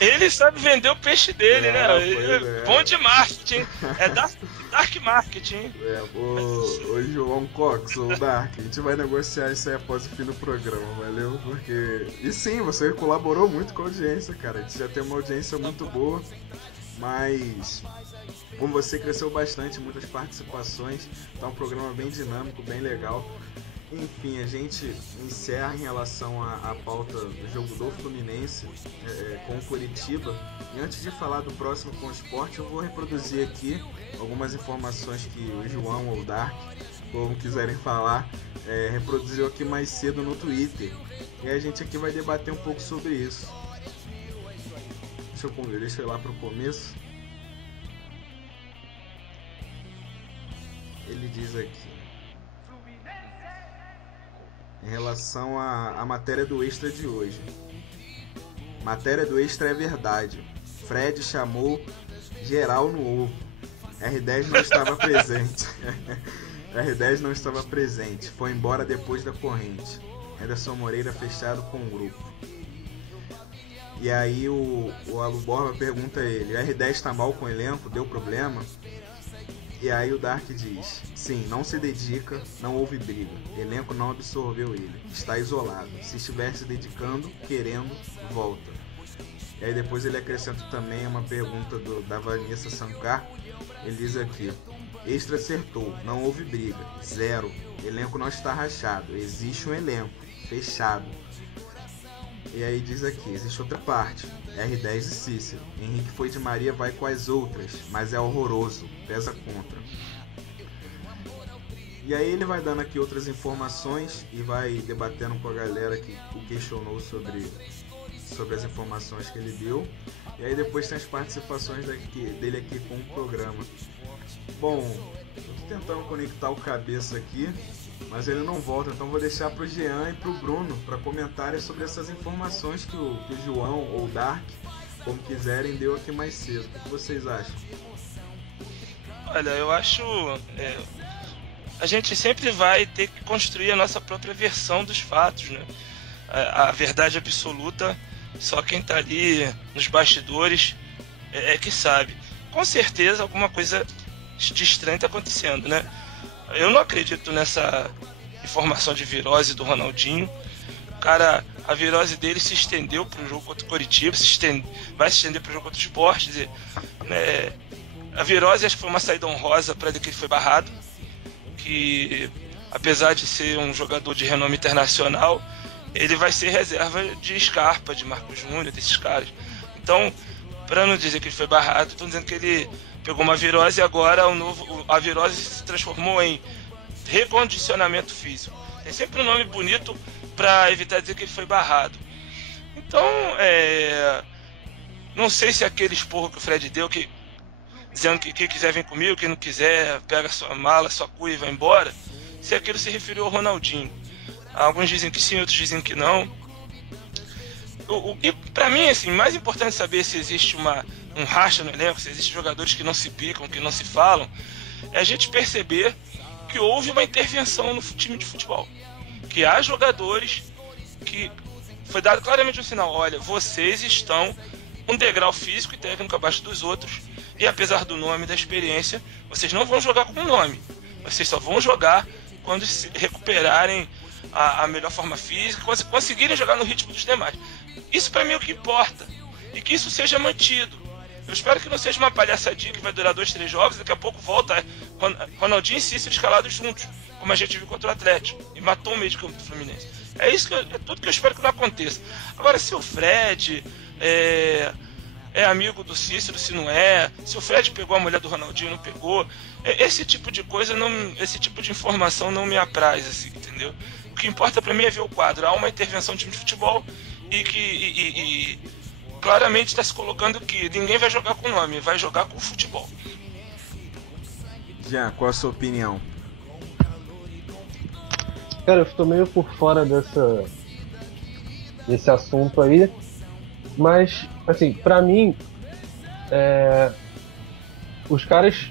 Ele sabe vender o peixe dele, né? É. Bom de marketing, é dark marketing. Ô João Cox, ou Dark, a gente vai negociar isso aí após o fim do programa, valeu? Porque... E sim, você colaborou muito com a audiência, cara, a gente já tem uma audiência muito boa, mas... como você cresceu bastante, muitas participações, tá um programa bem dinâmico, bem legal. Enfim, a gente encerra em relação à pauta do jogo do Fluminense com o Curitiba. E antes de falar do próximo com o Sport, eu vou reproduzir aqui algumas informações que o João ou o Dark, como quiserem falar, reproduziu aqui mais cedo no Twitter. E a gente aqui vai debater um pouco sobre isso. Deixa eu ir lá pro começo. Ele diz aqui, em relação à matéria do Extra de hoje: matéria do Extra é verdade, Fred chamou geral no ovo, R10 não estava presente. R10 não estava presente, foi embora depois da corrente. Anderson Moreira fechado com o grupo. E aí o Alu Borba pergunta a ele: R10 tá mal com o elenco, deu problema? E aí o Dark diz: sim, não se dedica, não houve briga, elenco não absorveu ele, está isolado, se estiver se dedicando, querendo, volta. E aí depois ele acrescenta também uma pergunta da Vanessa Sankar. Ele diz aqui: Extra acertou, não houve briga, zero, elenco não está rachado, existe um elenco, fechado. E aí diz aqui, existe outra parte, R10 e Cícero, Henrique foi de Maria, vai com as outras, mas é horroroso, pesa contra. E aí ele vai dando aqui outras informações e vai debatendo com a galera que o questionou sobre as informações que ele deu. E aí depois tem as participações dele aqui com o programa. Bom, eu tô tentando conectar o cabeça aqui, mas ele não volta, então vou deixar pro Jean e pro Bruno para comentarem sobre essas informações que o João ou o Dark, como quiserem, deu aqui mais cedo. O que vocês acham? Olha, eu acho... a gente sempre vai ter que construir a nossa própria versão dos fatos, né? A verdade absoluta, só quem tá ali nos bastidores é que sabe. Com certeza alguma coisa de estranho tá acontecendo, né? Eu não acredito nessa informação de virose do Ronaldinho. Cara, a virose dele se estendeu pro jogo contra o Coritiba, vai se estender pro jogo contra o Sport. Quer dizer, a virose acho que foi uma saída honrosa para ele, que ele foi barrado. Que apesar de ser um jogador de renome internacional, ele vai ser reserva de Scarpa, de Marcos Júnior, desses caras. Então, para não dizer que ele foi barrado, estou dizendo que ele pegou uma virose e agora a virose se transformou em recondicionamento físico. Tem sempre um nome bonito para evitar de dizer que ele foi barrado. Então, não sei se aquele esporro que o Fred deu, dizendo que quem quiser vem comigo, quem não quiser pega sua mala, sua cuia e vai embora, se aquilo se referiu ao Ronaldinho. Alguns dizem que sim, outros dizem que não. O que para mim, assim, mais importante saber se existe um racha no elenco, se existem jogadores que não se picam, que não se falam, é a gente perceber que houve uma intervenção no time de futebol. Que há jogadores que foi dado claramente um sinal: olha, vocês estão um degrau físico e técnico abaixo dos outros, e apesar do nome e da experiência, vocês não vão jogar com o nome. Vocês só vão jogar quando se recuperarem a melhor forma física, conseguirem jogar no ritmo dos demais. Isso para mim é o que importa, e que isso seja mantido. Eu espero que não seja uma palhaçadinha que vai durar 2, 3 jogos, daqui a pouco volta Ronaldinho e Cícero escalados juntos, como a gente viu contra o Atlético, e matou o meio de campo do Fluminense. É tudo que eu espero que não aconteça. Agora, se o Fred é amigo do Cícero, se não é, se o Fred pegou a mulher do Ronaldinho, não pegou, esse tipo de coisa, esse tipo de informação não me apraz, assim, entendeu? O que importa pra mim é ver o quadro. Há uma intervenção do time de futebol e que claramente está se colocando que ninguém vai jogar com o nome, vai jogar com o futebol. Jean, qual a sua opinião? Cara, eu estou meio por fora desse assunto aí, mas, assim, pra mim, Os caras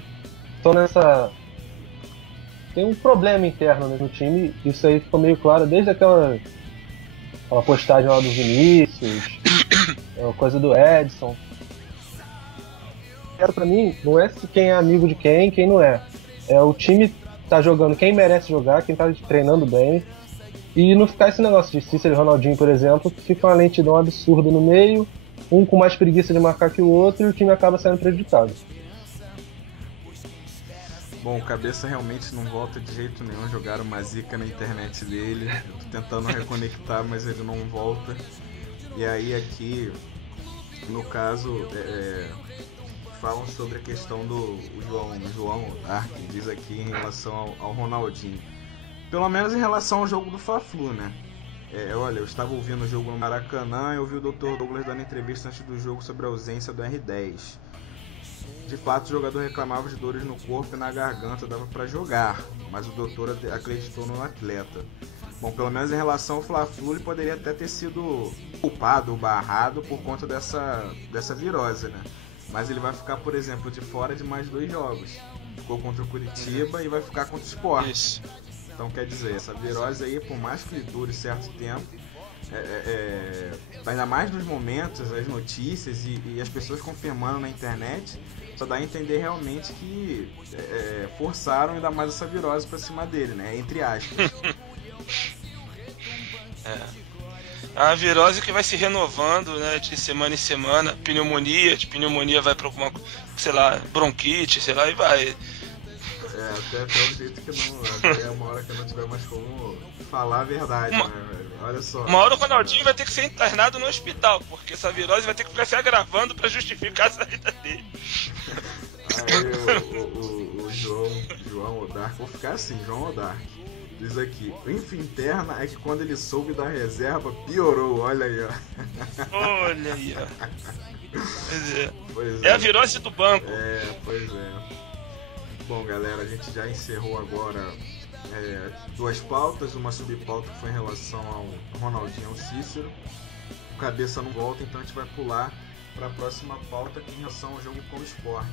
estão nessa... Tem um problema interno no time, isso aí ficou meio claro desde aquela postagem lá do Vinícius, a coisa do Edson. Pra mim, não é quem é amigo de quem não é. É o time tá jogando quem merece jogar, quem tá treinando bem. E não ficar esse negócio de Cícero e Ronaldinho, por exemplo, que fica uma lentidão absurda no meio, um com mais preguiça de marcar que o outro, e o time acaba sendo prejudicado. Bom, o Cabeça realmente não volta de jeito nenhum. Jogaram uma zica na internet dele. Eu tô tentando reconectar, mas ele não volta. E aí aqui, no caso, falam sobre a questão do João Ark, diz aqui em relação ao Ronaldinho. Pelo menos em relação ao jogo do Fla-Flu, né? Olha, eu estava ouvindo o jogo no Maracanã e eu ouvi o Dr. Douglas dando entrevista antes do jogo sobre a ausência do R10. De fato, o jogador reclamava de dores no corpo e na garganta, dava para jogar, mas o doutor acreditou no atleta. Bom, pelo menos em relação ao Fla-Flu, ele poderia até ter sido culpado ou barrado por conta dessa virose, né? Mas ele vai ficar, por exemplo, de fora de mais 2 jogos. Ficou contra o Curitiba e vai ficar contra o Sport. Isso. Então, quer dizer, essa virose aí, por mais que dure certo tempo, ainda mais nos momentos, as notícias e as pessoas confirmando na internet, só dá a entender realmente que forçaram ainda mais essa virose pra cima dele, né? Entre aspas. A virose que vai se renovando, né, de semana em semana. De pneumonia vai pra alguma, sei lá, bronquite, sei lá, e vai. Até o jeito que não. Até uma hora que não tiver mais como falar a verdade, né, velho? Olha só. Uma hora o Ronaldinho vai ter que ser internado no hospital, porque essa virose vai ter que ficar se agravando pra justificar a saída dele. Aí o João Odark, vou ficar assim, João Odark. Diz aqui, o info interna é que quando ele soube da reserva, piorou, olha aí, ó. Olha aí, ó. Pois é a virose do banco. Pois é. Bom, galera, a gente já encerrou agora 2 pautas, uma subpauta que foi em relação ao Ronaldinho e ao Cícero. O Cabeça não volta, então a gente vai pular para a próxima pauta, que é em relação ao jogo com o Sport.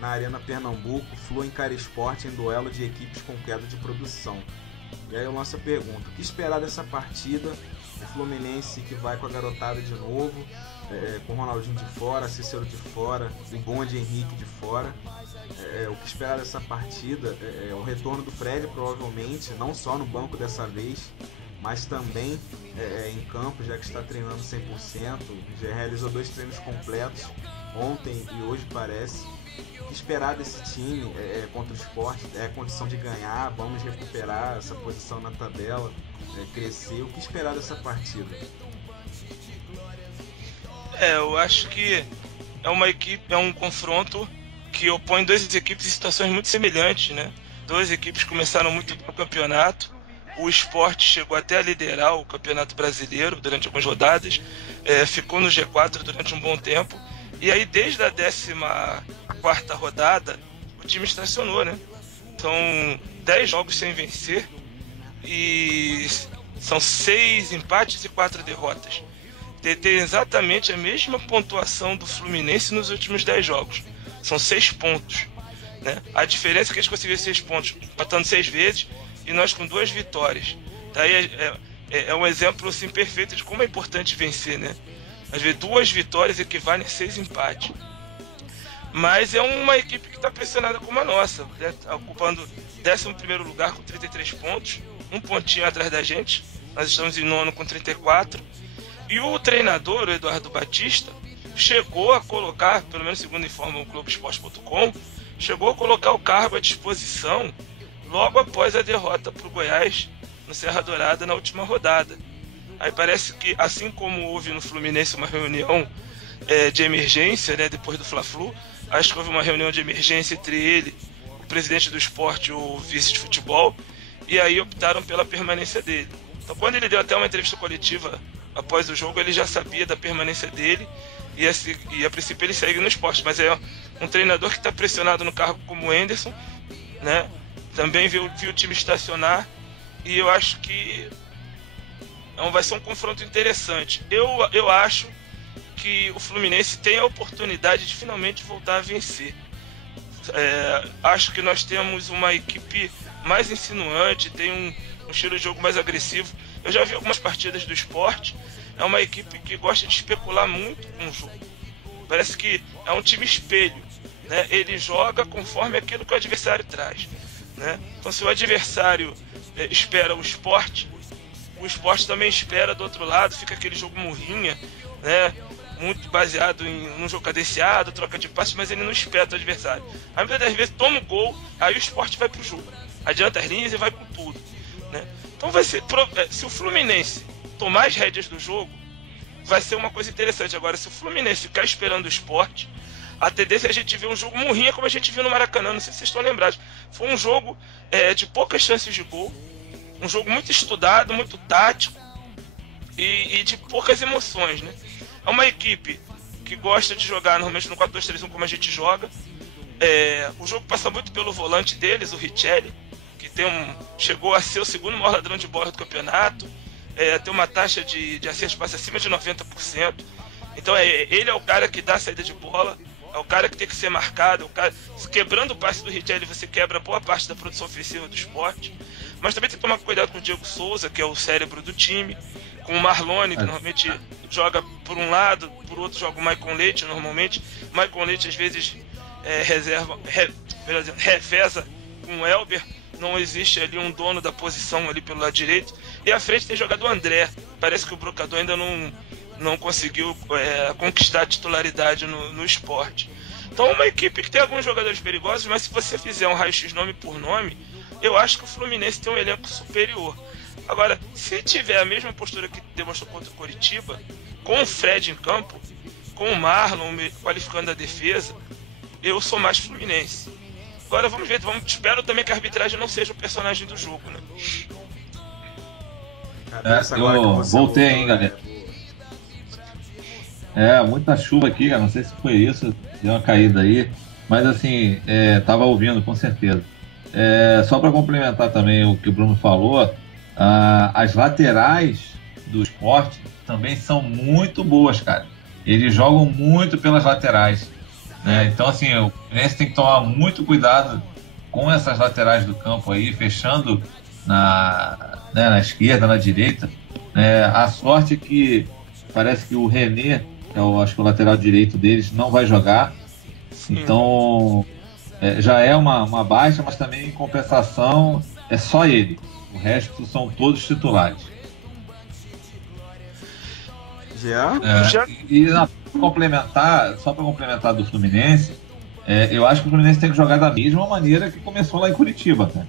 Na Arena Pernambuco, Flu encara Sport em duelo de equipes com queda de produção. E aí eu lanço a pergunta, o que esperar dessa partida? O Fluminense que vai com a garotada de novo, com o Ronaldinho de fora, Cícero de fora, o Bonde Henrique de fora. O que esperar dessa partida é o retorno do Fred, provavelmente, não só no banco dessa vez, mas também em campo, já que está treinando 100%, já realizou 2 treinos completos, ontem e hoje parece. O que esperar desse time contra o Sport? É a condição de ganhar, vamos recuperar essa posição na tabela, crescer. O que esperar dessa partida? Eu acho que é um confronto que opõe 2 equipes em situações muito semelhantes, né? 2 equipes começaram muito bem o campeonato. O Sport chegou até a liderar o Campeonato Brasileiro durante algumas rodadas, ficou no G4 durante um bom tempo. E aí, desde a 14ª rodada, o time estacionou, né? São 10 jogos sem vencer e são 6 empates e 4 derrotas. Tem exatamente a mesma pontuação do Fluminense nos últimos 10 jogos. São 6 pontos, né? A diferença é que eles conseguiram 6 pontos, empatando 6 vezes, e nós com 2 vitórias. Daí é um exemplo assim, perfeito de como é importante vencer, né? Às vezes 2 vitórias equivalem a 6 empates. Mas é uma equipe que está pressionada como a nossa, né? Ocupando 11º lugar com 33 pontos, um pontinho atrás da gente. Nós estamos em 9º com 34. E o treinador, o Eduardo Batista, chegou a colocar, pelo menos segundo informa o Globoesporte.com, chegou a colocar o cargo à disposição logo após a derrota para o Goiás no Serra Dourada na última rodada. Aí parece que, assim como houve no Fluminense uma reunião de emergência, né, depois do Fla-Flu, acho que houve uma reunião de emergência entre ele, o presidente do esporte e o vice de futebol, e aí optaram pela permanência dele. Então, quando ele deu até uma entrevista coletiva após o jogo, ele já sabia da permanência dele, e a princípio ele segue no esporte, mas é um treinador que está pressionado no cargo como o Henderson, né? Também viu o time estacionar, e eu acho que vai ser um confronto interessante. Eu acho que o Fluminense tem a oportunidade de finalmente voltar a vencer. Acho que nós temos uma equipe mais insinuante, tem um estilo de jogo mais agressivo. Eu já vi algumas partidas do Sport, é uma equipe que gosta de especular muito com o jogo. Parece que é um time espelho, né? Ele joga conforme aquilo que o adversário traz, né? Então se o adversário espera o Sport também espera do outro lado, fica aquele jogo murrinha, né? Muito baseado num jogo cadenciado, troca de passes, mas ele não espera o adversário. Aí muitas das vezes toma o gol, aí o Sport vai pro jogo, adianta as linhas e vai com tudo, né? Então vai ser, se o Fluminense tomar as rédeas do jogo, vai ser uma coisa interessante. Agora, se o Fluminense ficar esperando o Sport, a tendência é a gente ver um jogo murrinha como a gente viu no Maracanã, não sei se vocês estão lembrados. Foi um jogo de poucas chances de gol, um jogo muito estudado, muito tático e de poucas emoções, né? É uma equipe que gosta de jogar normalmente no 4-2-3-1 como a gente joga. O jogo passa muito pelo volante deles, o Richelli, que chegou a ser o segundo maior ladrão de bola do campeonato, tem uma taxa de acerto de passe acima de 90%. Então ele é o cara que dá a saída de bola, é o cara que tem que ser marcado, quebrando o passe do Richelli você quebra boa parte da produção ofensiva do Sport. Mas também tem que tomar cuidado com o Diego Souza, que é o cérebro do time, com o Marlone, que normalmente joga por um lado, por outro joga o Maicon Leite normalmente. Maicon Leite às vezes reveza com o Elber, não existe ali um dono da posição ali pelo lado direito. E à frente tem jogado o André, parece que o Brocador ainda não conseguiu conquistar a titularidade no Sport. Então é uma equipe que tem alguns jogadores perigosos, mas se você fizer um raio-x nome por nome, eu acho que o Fluminense tem um elenco superior. Agora, se tiver a mesma postura que demonstrou contra o Coritiba, com o Fred em campo, com o Marlon qualificando a defesa, eu sou mais Fluminense. Agora vamos ver, espero também que a arbitragem não seja o personagem do jogo, né? Eu voltei, hein, galera. Muita chuva aqui, cara. Não sei se foi isso, deu uma caída aí, mas assim, tava ouvindo com certeza. Só para complementar também o que o Bruno falou, as laterais do Sport também são muito boas, cara. Eles jogam muito pelas laterais, né? Então assim, o Fluminense tem que tomar muito cuidado com essas laterais do campo aí, fechando na esquerda, na direita. A sorte é que parece que o René, que acho que o lateral direito deles, não vai jogar. Então já é uma baixa, mas também em compensação é só ele. O resto são todos titulares. E só para complementar do Fluminense, eu acho que o Fluminense tem que jogar da mesma maneira que começou lá em Curitiba, cara.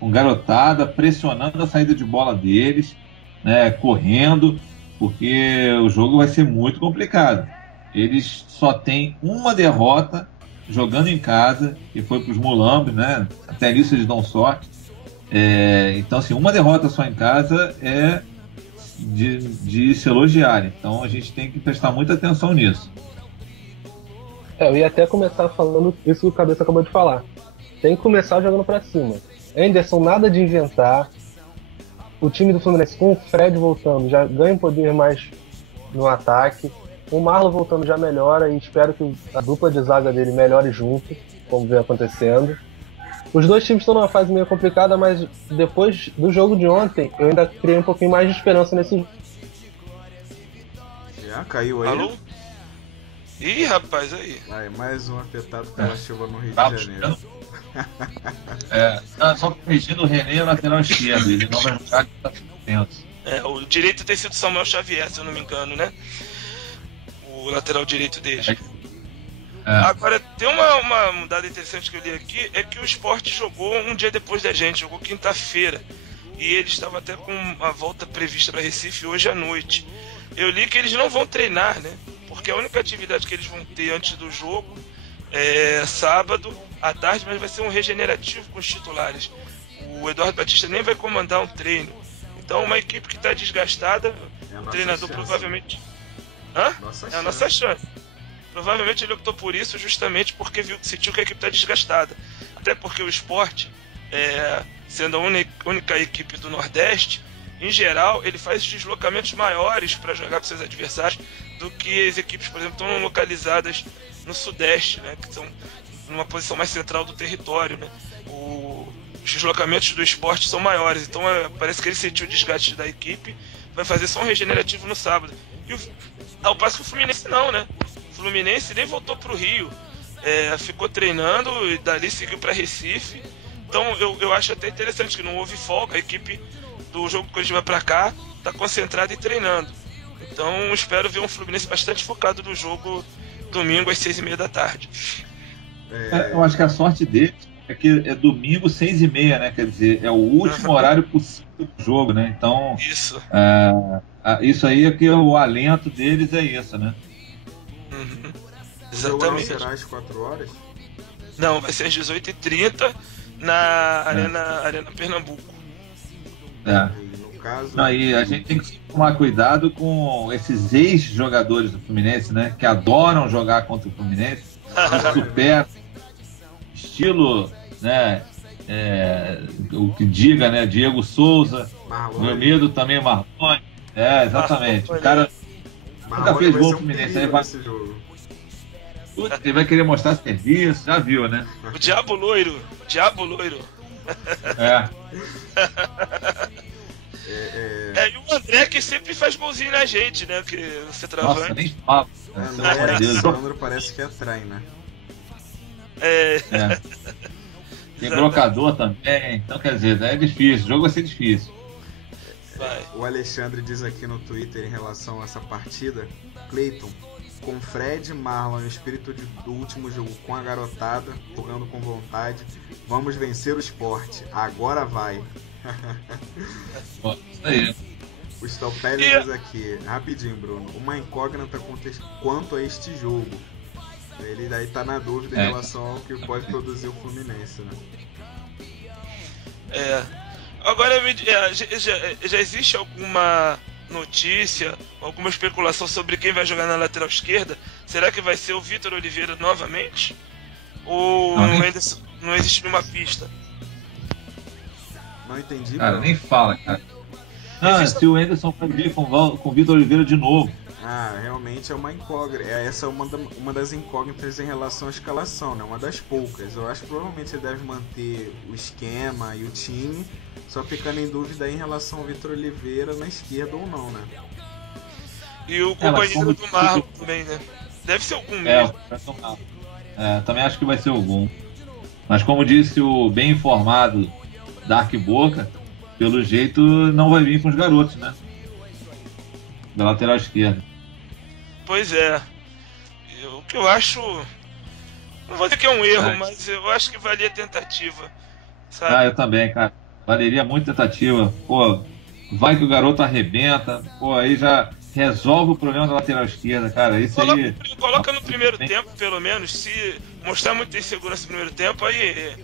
Com garotada, pressionando a saída de bola deles, né, correndo, porque o jogo vai ser muito complicado. Eles só têm uma derrota jogando em casa, que foi para os Mulambes, né? Até nisso eles dão sorte. Então, assim, uma derrota só em casa é de se elogiar. Então, a gente tem que prestar muita atenção nisso. Eu ia até começar falando isso que o Cabeça acabou de falar. Tem que começar jogando para cima. Anderson, nada de inventar. O time do Fluminense, com o Fred voltando, já ganha um poder mais no ataque. O Marlon voltando já melhora e espero que a dupla de zaga dele melhore junto, como vem acontecendo. Os dois times estão numa fase meio complicada, mas depois do jogo de ontem, eu ainda criei um pouquinho mais de esperança nesse jogo. Já caiu aí? Alô? Ih, rapaz, aí. Mais um afetado pela chuva no Rio de Janeiro. Só corrigindo o René, lateral esquerdo. Ele não vai jogar, que tá suspenso. O direito tem sido Samuel Xavier, se eu não me engano, né? O lateral direito dele. Agora, tem uma dada interessante que eu li aqui, é que o Sport jogou um dia depois da gente, jogou quinta-feira. E ele estava até com uma volta prevista para Recife hoje à noite. Eu li que eles não vão treinar, né? Porque a única atividade que eles vão ter antes do jogo é sábado à tarde, mas vai ser um regenerativo com os titulares. O Eduardo Batista nem vai comandar um treino. Então, uma equipe que está desgastada, o treinador provavelmente... É a nossa chance. Provavelmente ele optou por isso justamente porque sentiu que a equipe está desgastada. Até porque o Sport, sendo a única equipe do Nordeste, em geral, ele faz deslocamentos maiores para jogar com seus adversários do que as equipes, por exemplo, estão localizadas no Sudeste, né, que estão numa posição mais central do território, né. Os deslocamentos do Sport são maiores, então parece que ele sentiu o desgaste da equipe, vai fazer só um regenerativo no sábado. E ao passo que o Fluminense não, né? O Fluminense nem voltou pro Rio, ficou treinando e dali seguiu para Recife. Então eu acho até interessante que não houve folga, a equipe do jogo que a gente vai para cá está concentrada e treinando. Então espero ver um Fluminense bastante focado no jogo domingo às 6h30 da tarde. Eu acho que a sorte dele é que é domingo 6h30, né? Quer dizer, é o último horário possível do jogo, né? Então, isso aí é que o alento deles é isso, né? Uhum. Exatamente. O jogo será às 4 horas? Não, vai ser às 18h30 na Arena Pernambuco. No caso... Aí a gente tem que tomar cuidado com esses ex-jogadores do Fluminense, né? Que adoram jogar contra o Fluminense, super estilo, né? O que diga, né? Diego Souza, meu medo também é Marlone. Exatamente. O cara nunca fez gol no Fluminense. Aí ele vai querer mostrar serviço, já viu, né? O Diabo Loiro. E o André que sempre faz golzinho na gente, né? Que você travando. Nossa, nem fala. Alessandro parece que atrai, né? Tem brocador também, então quer dizer, é difícil, o jogo vai ser difícil. O Alexandre diz aqui no Twitter em relação a essa partida: Cleiton, com Fred, Marlon e o espírito do último jogo com a garotada, jogando com vontade, vamos vencer o Sport, agora vai. Isso aí. O Stalpelli diz aqui, rapidinho, Bruno, uma incógnita quanto a este jogo. Ele daí tá na dúvida em relação ao que pode produzir o Fluminense, né? Agora, já existe alguma notícia, alguma especulação sobre quem vai jogar na lateral esquerda? Será que vai ser o Vitor Oliveira novamente? Ou não existe nenhuma pista? Não entendi. Cara, nem fala, cara. Se o Anderson vai vir com o Vitor Oliveira de novo. Realmente é uma incógnita. Essa é uma das incógnitas em relação à escalação, né? Uma das poucas. Eu acho que provavelmente ele deve manter o esquema e o time, só ficando em dúvida aí em relação ao Vitor Oliveira na esquerda ou não, né? E o companheiro do Marlon também, né? Deve ser algum mesmo. Também acho que vai ser algum. Mas como disse o bem informado Dark Boca, pelo jeito não vai vir com os garotos, né? Da lateral esquerda. Pois é. O que eu acho... Não vou dizer que é um erro, mas eu acho que valia a tentativa. Sabe? Eu também, cara. Valeria muito tentativa. Pô, vai que o garoto arrebenta. Pô, aí já resolve o problema da lateral esquerda, cara. Isso aí... Coloca no primeiro tempo, pelo menos. Se mostrar muita insegurança no primeiro tempo, aí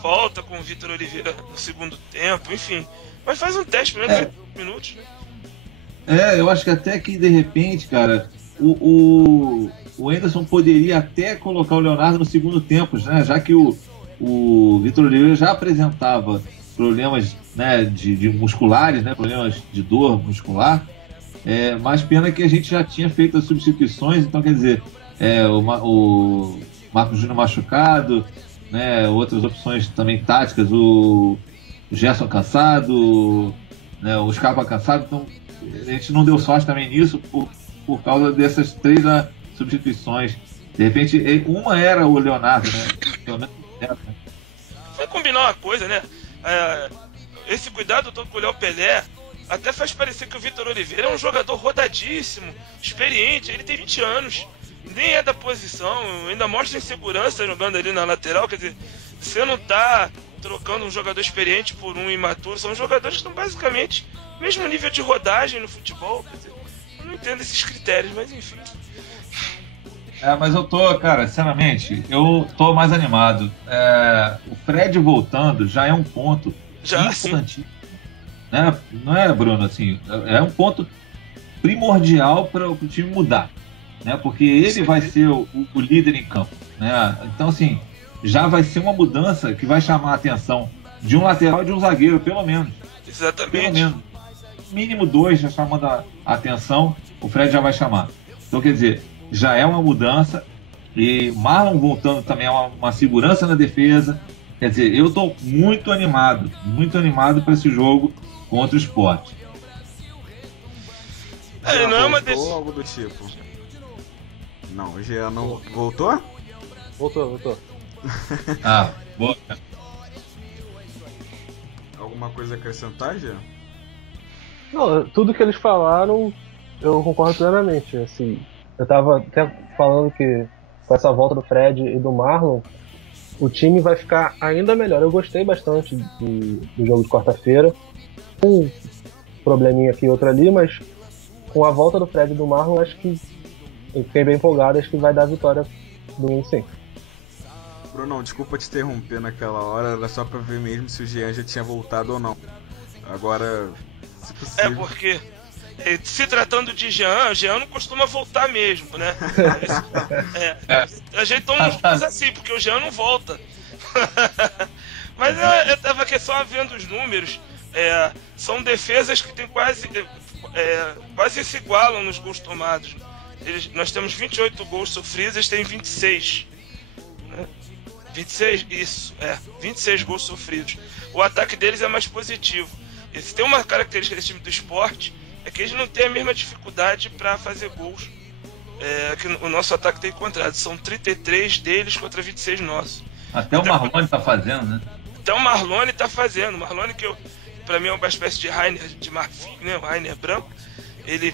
volta com o Vitor Oliveira no segundo tempo, enfim. Mas faz um teste, pelo menos 5 minutos, né? Eu acho que até que de repente, cara, o Anderson poderia até colocar o Leonardo no segundo tempo, né? Já que o Vitor Oliveira já apresentava problemas, né, de musculares, né? Problemas de dor muscular. Mas pena que a gente já tinha feito as substituições, então quer dizer, o Marcos Júnior machucado, né? Outras opções também táticas, o Gerson cansado, né? O Scarpa cansado, então a gente não deu sorte também nisso por causa dessas 3 substituições. De repente, uma era o Leonardo, né? Pelo menos vamos combinar uma coisa, né? Esse cuidado todo com o Léo Pelé até faz parecer que o Vitor Oliveira é um jogador rodadíssimo, experiente. Ele tem 20 anos, nem é da posição, ainda mostra insegurança jogando ali na lateral. Quer dizer, você não tá trocando um jogador experiente por um imaturo. São jogadores que estão basicamente no mesmo nível de rodagem no futebol. Quer dizer, eu não entendo esses critérios, mas enfim. Mas eu tô, cara, sinceramente, eu tô mais animado. O Fred voltando já é um ponto importante. Né? Não é, Bruno? Assim, é um ponto primordial para o time mudar. Né? Porque ele vai ser o líder em campo. Né? Então, assim, já vai ser uma mudança que vai chamar a atenção de um lateral e de um zagueiro, pelo menos. Exatamente. Pelo menos. mínimo 2 já chamando a atenção, o Fred já vai chamar. Então, quer dizer, já é uma mudança. E Marlon voltando também é uma segurança na defesa. Quer dizer, eu estou muito animado para esse jogo contra o Sport. Não é uma Voltou algo do tipo. Não, o Jean não voltou? Voltou. Boa. Alguma coisa a acrescentar, Jean? Não, tudo que eles falaram, eu concordo plenamente. Assim, eu tava até falando que com essa volta do Fred e do Marlon, o time vai ficar ainda melhor. Eu gostei bastante do jogo de quarta-feira. Um probleminha aqui e outro ali, mas com a volta do Fred e do Marlon, acho que eu fiquei bem empolgado, acho que vai dar vitória domingo sim. Bruno, desculpa te interromper naquela hora, era só pra ver mesmo se o Jean já tinha voltado ou não. Agora, se possível... porque se tratando de Jean, Jean não costuma voltar mesmo, né? A gente toma uns dias assim, porque o Jean não volta. Mas eu tava aqui só vendo os números. São defesas que tem quase se igualam nos gols tomados. Nós temos 28 gols sofridos, eles têm 26. Né? 26? Isso, 26 gols sofridos. O ataque deles é mais positivo. E se tem uma característica desse time do Sport, é que eles não têm a mesma dificuldade para fazer gols que o nosso ataque tem encontrado. São 33 deles contra 26 nossos. Até o Marlone tá fazendo, né? Até o Marlone tá fazendo. O Marlone, que pra mim é uma espécie de Rainer de marfim, né? O Rainer branco. Ele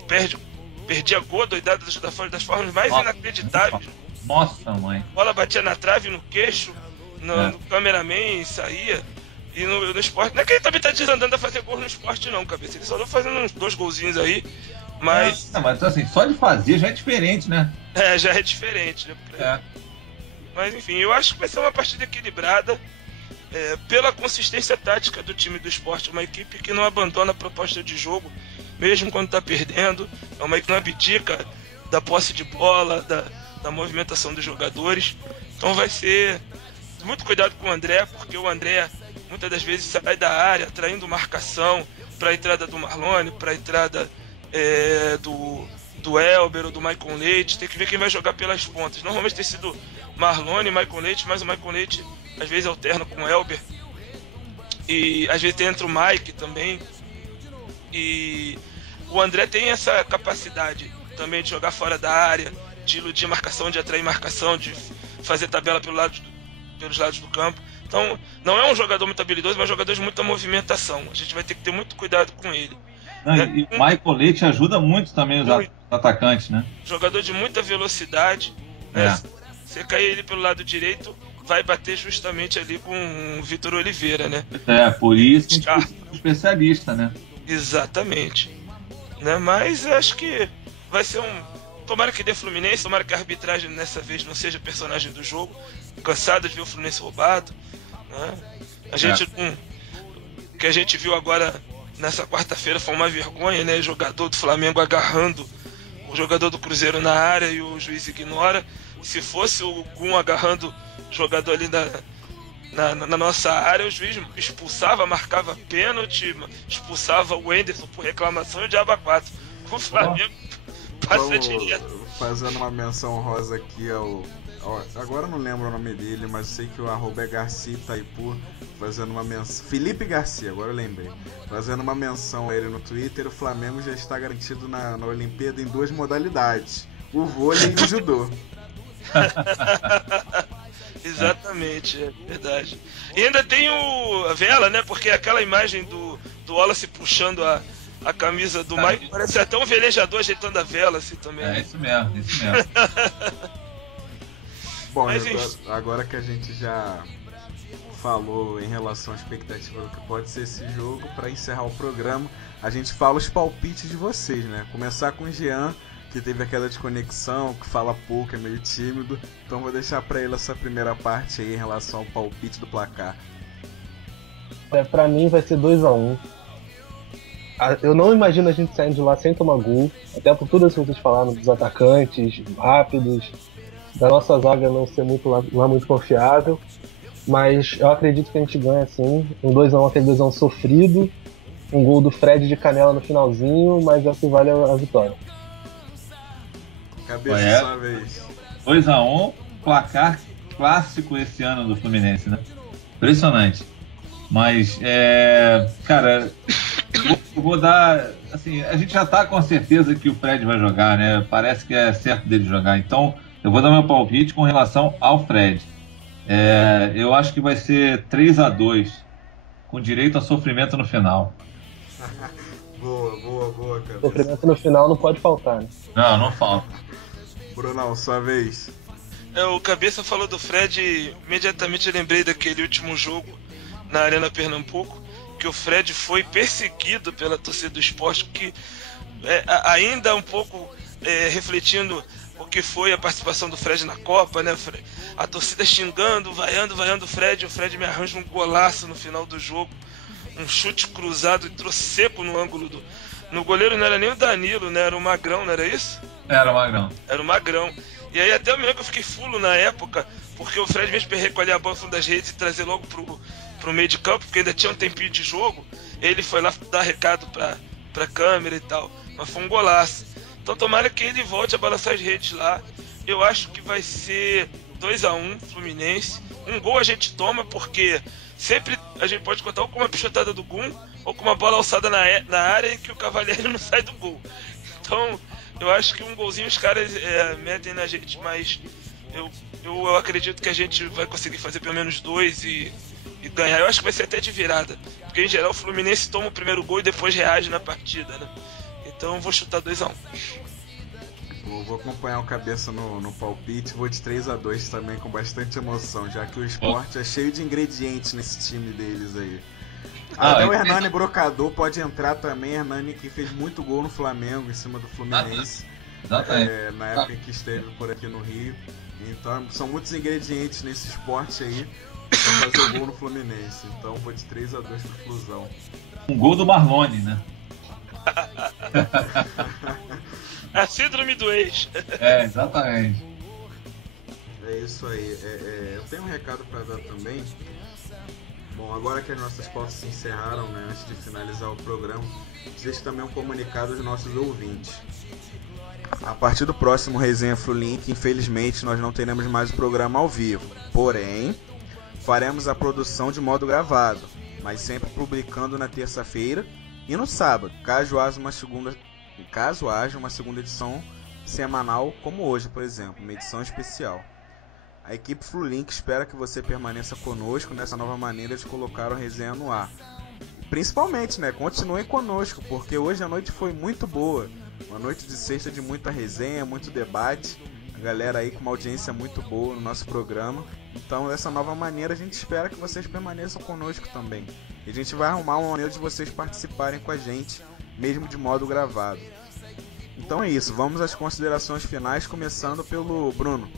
perdia gol doidado das formas mais inacreditáveis. Nossa, mãe. A bola batia na trave, no queixo, no cameraman, saía. E no esporte, não é que ele também tá desandando a fazer gol no esporte não, cabeça. Ele só tá fazendo uns 2 golzinhos aí, mas... mas assim, só de fazer já é diferente, né? Já é diferente, né? Mas enfim, eu acho que vai ser uma partida equilibrada pela consistência tática do time do esporte. Uma equipe que não abandona a proposta de jogo, mesmo quando tá perdendo. É uma equipe que não abdica da posse de bola, da movimentação dos jogadores. Então vai ser muito cuidado com o André, porque o André muitas das vezes sai da área, atraindo marcação para a entrada do Marlone, para a entrada do Elber ou do Maicon Leite. Tem que ver quem vai jogar pelas pontas. Normalmente tem sido Marlone e Maicon Leite, mas o Maicon Leite às vezes alterna com o Elber. E às vezes entra o Mike também. E o André tem essa capacidade também de jogar fora da área, de iludir marcação, de atrair marcação, de fazer tabela pelos lados do campo. Então, não é um jogador muito habilidoso, mas é um jogador de muita movimentação. A gente vai ter que ter muito cuidado com ele. E o Michael Leite ajuda muito também os atacantes, né? Jogador de muita velocidade. Né? Você cair ele pelo lado direito, vai bater justamente ali com o Vitor Oliveira, né? Por isso que a gente é especialista, né? Exatamente. Né? Mas acho que vai ser tomara que dê Fluminense, tomara que a arbitragem dessa vez não seja personagem do jogo. Cansado de ver o Fluminense roubado. Né? O que a gente viu agora nessa quarta-feira foi uma vergonha, né? O jogador do Flamengo agarrando o jogador do Cruzeiro na área e o juiz ignora. Se fosse o Gum agarrando o jogador ali na nossa área, o juiz expulsava, marcava pênalti, expulsava o Wenderson por reclamação e o Diabo 4. O Flamengo passa direto. Fazendo uma menção rosa aqui agora eu não lembro o nome dele, mas eu sei que o arroba é Garcia Itaipu, fazendo uma menção. Felipe Garcia, agora eu lembrei. Fazendo uma menção a ele no Twitter. O Flamengo já está garantido na Olimpíada em 2 modalidades: o vôlei e o judô. Exatamente, é verdade. E ainda tem a vela, né? Porque aquela imagem do Wallace puxando a camisa do Mike, parece até um velejador ajeitando a vela assim também. Isso mesmo. Bom, agora que a gente já falou em relação à expectativa do que pode ser esse jogo, para encerrar o programa, a gente fala os palpites de vocês, né? Começar com o Jean, que teve aquela desconexão, que fala pouco, é meio tímido. Então vou deixar para ele essa primeira parte aí em relação ao palpite do placar. Pra mim vai ser 2-1. Eu não imagino a gente saindo de lá sem tomar gol, até por tudo isso que vocês falaram dos atacantes rápidos, da nossa zaga não ser muito confiável, mas eu acredito que a gente ganha assim, um 2-1, aquele 2-1 sofrido, um gol do Fred de canela no finalzinho, mas é o que vale a vitória. Cabeça sua vez. 2-1, placar clássico esse ano do Fluminense, né? Impressionante. Mas, cara, eu vou dar... Assim, a gente já tá com a certeza que o Fred vai jogar, né? Parece que é certo dele jogar. Então, eu vou dar meu palpite com relação ao Fred. Eu acho que vai ser 3-2, com direito a sofrimento no final. Boa, cara. Sofrimento no final não pode faltar, né? Não falta. Brunão, sua vez. O Cabeça falou do Fred e imediatamente eu lembrei daquele último jogo na Arena Pernambuco, que o Fred foi perseguido pela torcida do Sport, que ainda um pouco refletindo o que foi a participação do Fred na Copa, né? A torcida xingando, vaiando o Fred me arranja um golaço no final do jogo, um chute cruzado, entrou seco no ângulo no goleiro, não era nem o Danilo, né? Era o Magrão, não era isso? Era o Magrão. Era o Magrão. E aí até eu me lembro que eu fiquei fulo na época, porque o Fred mesmo para recolher a bola no fundo das redes e trazer logo pro meio de campo, porque ainda tinha um tempinho de jogo, ele foi lá dar recado pra câmera e tal, mas foi um golaço. Então tomara que ele volte a balançar as redes lá. Eu acho que vai ser 2-1 Fluminense. Um gol a gente toma, porque sempre a gente pode contar ou com uma pichotada do Gum ou com uma bola alçada na área em que o Cavalieri não sai do gol. Então eu acho que um golzinho os caras metem na gente, mas eu acredito que a gente vai conseguir fazer pelo menos 2 e ganhar. Eu acho que vai ser até de virada, porque em geral o Fluminense toma o primeiro gol e depois reage na partida, né? Então eu vou chutar 2-1. Vou acompanhar o Cabeça no palpite, vou de 3-2 também com bastante emoção, já que o Sport é cheio de ingredientes nesse time deles aí. Até o Hernani Brocador pode entrar também, Hernani que fez muito gol no Flamengo em cima do Fluminense, na época em que esteve por aqui no Rio. Então são muitos ingredientes nesse esporte aí pra fazer gol no Fluminense. Então vou de 3-2 pro Flusão. Um gol do Marlone, né? A síndrome do ex. Exatamente. É isso aí. Eu tenho um recado para dar também. Bom, agora que as nossas pautas se encerraram, né, antes de finalizar o programa, existe também um comunicado aos nossos ouvintes. A partir do próximo Resenha Flulink, infelizmente, nós não teremos mais o programa ao vivo. Porém, faremos a produção de modo gravado, mas sempre publicando na terça-feira e no sábado, caso haja uma segunda edição semanal, como hoje, por exemplo, uma edição especial. A equipe Flulink espera que você permaneça conosco nessa nova maneira de colocar o resenha no ar. Principalmente, né, continuem conosco, porque hoje a noite foi muito boa. Uma noite de sexta de muita resenha, muito debate. A galera aí com uma audiência muito boa no nosso programa. Então, dessa nova maneira, a gente espera que vocês permaneçam conosco também. E a gente vai arrumar uma maneira de vocês participarem com a gente, mesmo de modo gravado. Então é isso, vamos às considerações finais, começando pelo Bruno.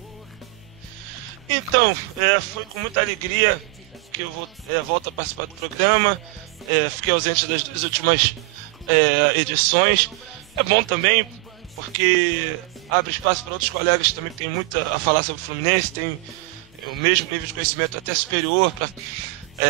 Então, foi com muita alegria que eu volto a participar do programa. Fiquei ausente das 2 últimas edições. É bom também, porque abre espaço para outros colegas também que tem muito a falar sobre o Fluminense, tem o mesmo nível de conhecimento até superior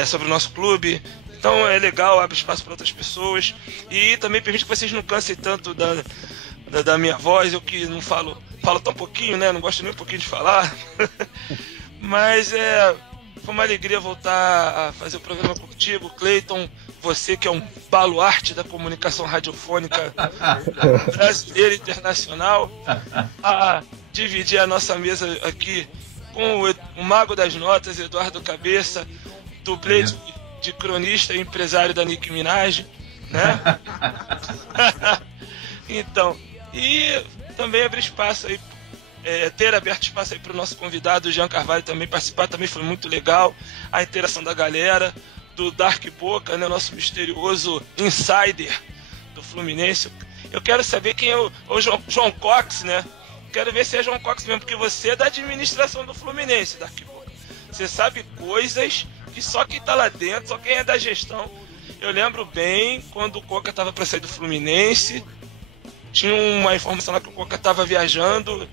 sobre o nosso clube. Então é legal, abre espaço para outras pessoas e também permite que vocês não cansem tanto da minha voz. Eu que não falo tão pouquinho, né? Não gosto nem um pouquinho de falar. Mas foi uma alegria voltar a fazer o programa contigo, Cleiton. Você que é um baluarte da comunicação radiofônica brasileira e internacional, a dividir a nossa mesa aqui com o mago das notas, Eduardo Cabeça, dublê de cronista e empresário da Nicki Minaj, né? Então, e também abrir espaço aí, ter aberto espaço aí para o nosso convidado, o Jean Carvalho, também participar, também foi muito legal, a interação da galera, do Dark Boca, né, nosso misterioso insider do Fluminense. Eu quero saber quem é o João Cox, né? Quero ver se é João Cox mesmo, porque você é da administração do Fluminense, Dark Boca. Você sabe coisas que só quem tá lá dentro, só quem é da gestão. Eu lembro bem quando o Coca tava para sair do Fluminense, tinha uma informação lá que o Coca tava viajando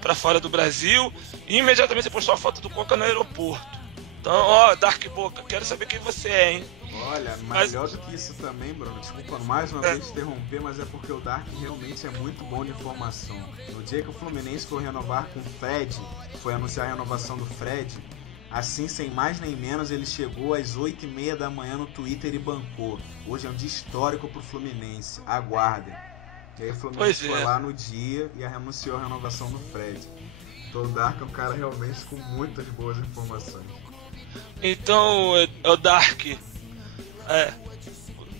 para fora do Brasil e imediatamente você postou a foto do Coca no aeroporto. Então, Dark Boca, quero saber quem você é, hein? Olha, melhor do que isso também, Bruno. Desculpa mais uma vez te interromper, mas é porque o Dark realmente é muito bom de informação. No dia que o Fluminense foi renovar com o Fred, foi anunciar a renovação do Fred, assim, sem mais nem menos, ele chegou às 8h30 da manhã no Twitter e bancou. Hoje é um dia histórico pro Fluminense. Aguardem. E aí o Fluminense foi lá no dia e anunciou a renovação do Fred. Então o Dark é um cara realmente com muitas boas informações. Então, o Dark,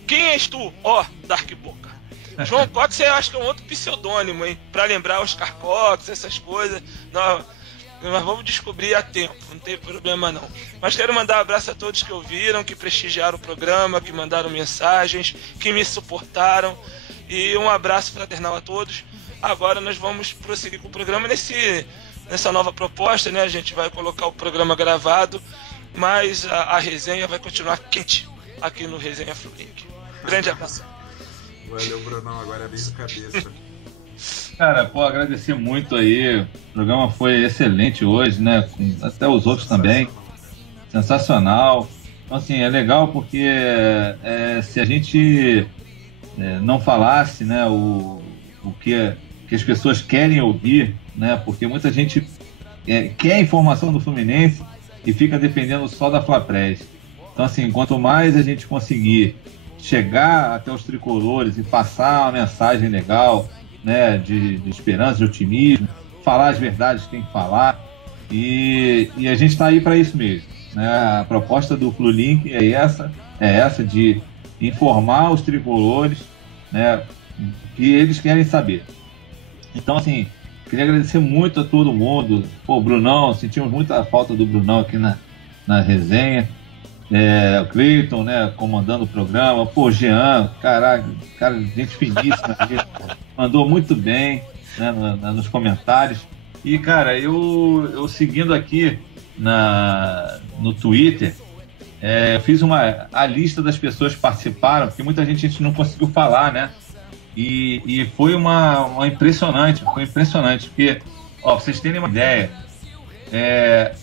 quem és tu? Dark Boca. João Cox, eu acho que é um outro pseudônimo, hein? Pra lembrar Oscar Cox, essas coisas. Não, mas vamos descobrir a tempo, não tem problema não. Mas quero mandar um abraço a todos que ouviram, que prestigiaram o programa, que mandaram mensagens, que me suportaram. E um abraço fraternal a todos. Agora nós vamos prosseguir com o programa nessa nova proposta, né? A gente vai colocar o programa gravado, mas a resenha vai continuar quente aqui no Resenha Flulink. Grande abraço. Valeu, Brunão. Agora é bem de cabeça. Cara, agradecer muito aí. O programa foi excelente hoje, né? Até os outros também. Sensacional. Então, assim, é legal porque se a gente não falasse, né, o que as pessoas querem ouvir, né? Porque muita gente quer informação do Fluminense e fica dependendo só da Flapress. Então, assim, quanto mais a gente conseguir chegar até os tricolores e passar uma mensagem legal, né, de esperança, de otimismo, falar as verdades que tem que falar, e a gente está aí para isso mesmo, né? A proposta do Flulink é essa de informar os tricolores, né, que eles querem saber. Então, assim, queria agradecer muito a todo mundo. Brunão, sentimos muita falta do Brunão aqui na resenha. O Cleiton, né, comandando o programa. Jean, cara, gente finíssima ali, mandou muito bem, né, nos comentários. E, cara, eu seguindo aqui no Twitter, fiz a lista das pessoas que participaram, porque muita gente a gente não conseguiu falar, né? E foi uma impressionante, porque, pra vocês terem uma ideia,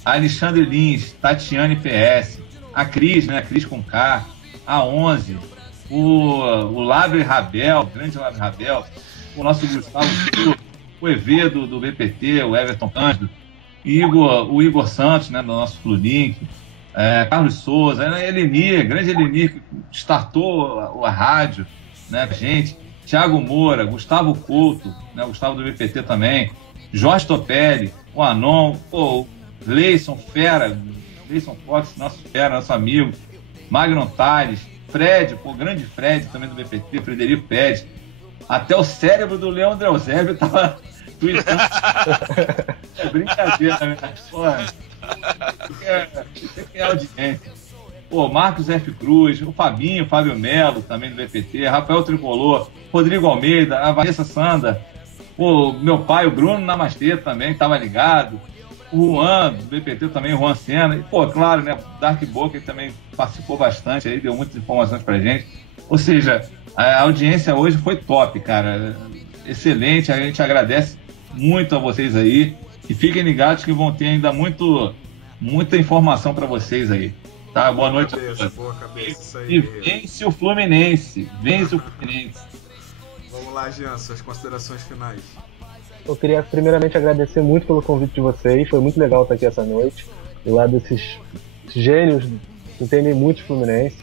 Alexandre Lins, Tatiane PS, a Cris, né? Cris com K, a 11, o Lábio Rabel, grande Lábio Rabel, o nosso Gustavo, o EV do BPT, o Everton Cândido, o Igor Santos, né, do nosso Flulink, Carlos Souza, a Elenir, grande Elenir, que startou a rádio, né, gente, Thiago Moura, Gustavo Couto, né, o Gustavo do BPT também, Jorge Topelli, o Anon, o Leison Fera, Leison Fox, nosso amigo, Magno Tales, Fred, grande Fred também do BPT, Frederico Pérez, até o cérebro do Leandro Eusébio tava tweetando. É brincadeira, né? Porra. Isso é audiência. Marcos F. Cruz, o Fábio Melo, também do BPT, Rafael Tricolor, Rodrigo Almeida, a Vanessa Sanda, meu pai, o Bruno Namastê também, estava ligado, o Juan, do BPT também, o Juan Senna, e, claro, né, Dark Boca, que também participou bastante, aí, deu muitas informações pra gente. Ou seja, a audiência hoje foi top, cara, excelente, a gente agradece muito a vocês aí, e fiquem ligados que vão ter ainda muita informação para vocês aí. Tá, boa noite. Boa cabeça, isso aí. E vence o Fluminense. Vamos lá, Jean, suas considerações finais. Eu queria primeiramente agradecer muito pelo convite de vocês. Foi muito legal estar aqui essa noite. Do lado desses gênios que entendem muito de Fluminense.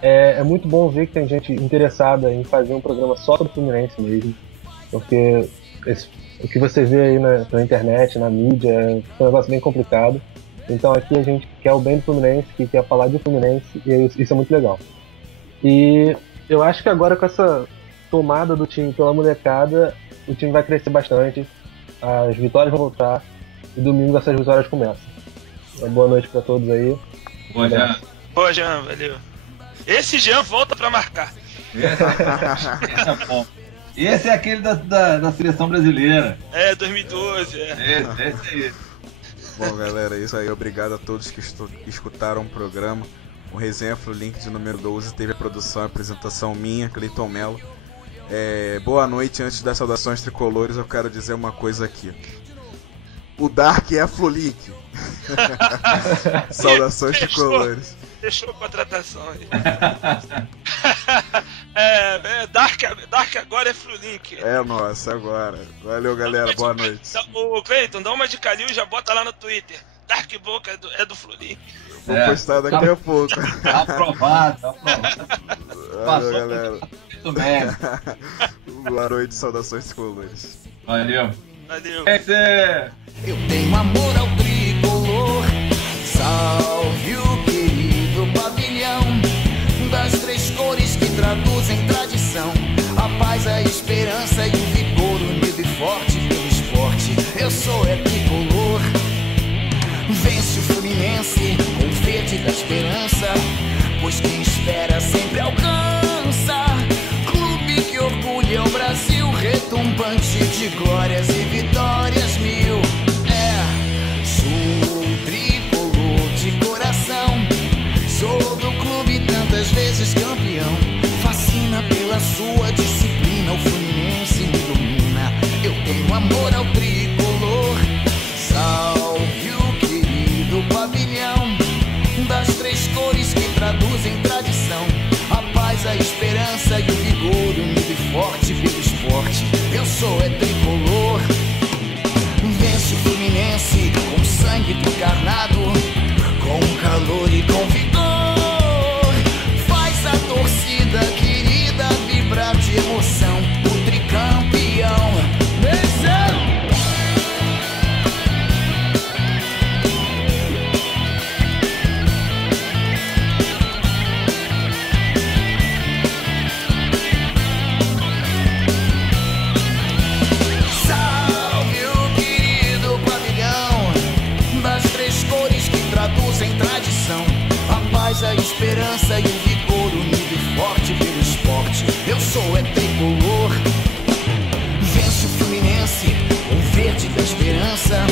É muito bom ver que tem gente interessada em fazer um programa só sobre Fluminense mesmo. Porque o que você vê aí na internet, na mídia, é um negócio bem complicado. Então aqui a gente quer o bem do Fluminense, que quer falar de Fluminense, e isso é muito legal. E eu acho que agora com essa tomada do time pela molecada, o time vai crescer bastante, as vitórias vão voltar, e domingo essas vitórias começam. Boa noite pra todos aí. Boa, Jean, valeu. Esse Jean volta pra marcar. Esse é bom. Esse é aquele da seleção brasileira. 2012, Esse aí. Bom, galera, é isso aí. Obrigado a todos que escutaram o programa. O Resenha Flulink de número 12 teve a produção e apresentação minha, Cleiton Mello. Boa noite. Antes das saudações tricolores, eu quero dizer uma coisa aqui. O Dark é a Flulink. Saudações tricolores. Fechou a contratação aí. Dark agora é Flulink. É nossa, agora. Valeu, galera. Boa noite. Ô, Cleiton, dá uma de Calil e já bota lá no Twitter. Dark Boca é do Flulink. Vou postar daqui a pouco. Tá aprovado, tá aprovado. Valeu, galera. Muito bem. Boa noite, saudações tricolores. Valeu. Valeu. Eu tenho amor ao tricolor. Salve o querido pavilhão das três cores que traduzem tradição. A paz, a esperança e o vigor, unido e forte pelo esporte. Eu sou tricolor. Vence o Fluminense com o verde da esperança, pois quem espera sempre alcança. Clube que orgulha o Brasil, retumbante de glórias e vitórias mil. Sou tricolor de coração, sou do clube tantas vezes campeão. Fascina pela sua disciplina, o Fluminense me domina. Eu tenho amor ao tricolor. Salve o querido pavilhão das três cores que traduzem tradição. A paz, a esperança e o vigor, unido e forte pelo esporte. Eu sou tricolor. Vence o Fluminense com sangue encarnado, com calor e com vigor. Faz a torcida querida vibrar de emoção. O tricampeão venceu. Traduzem tradição, a paz, a esperança e o vigor, unido e forte pelo esporte. Eu sou tricolor. Vence o Fluminense, o verde da esperança,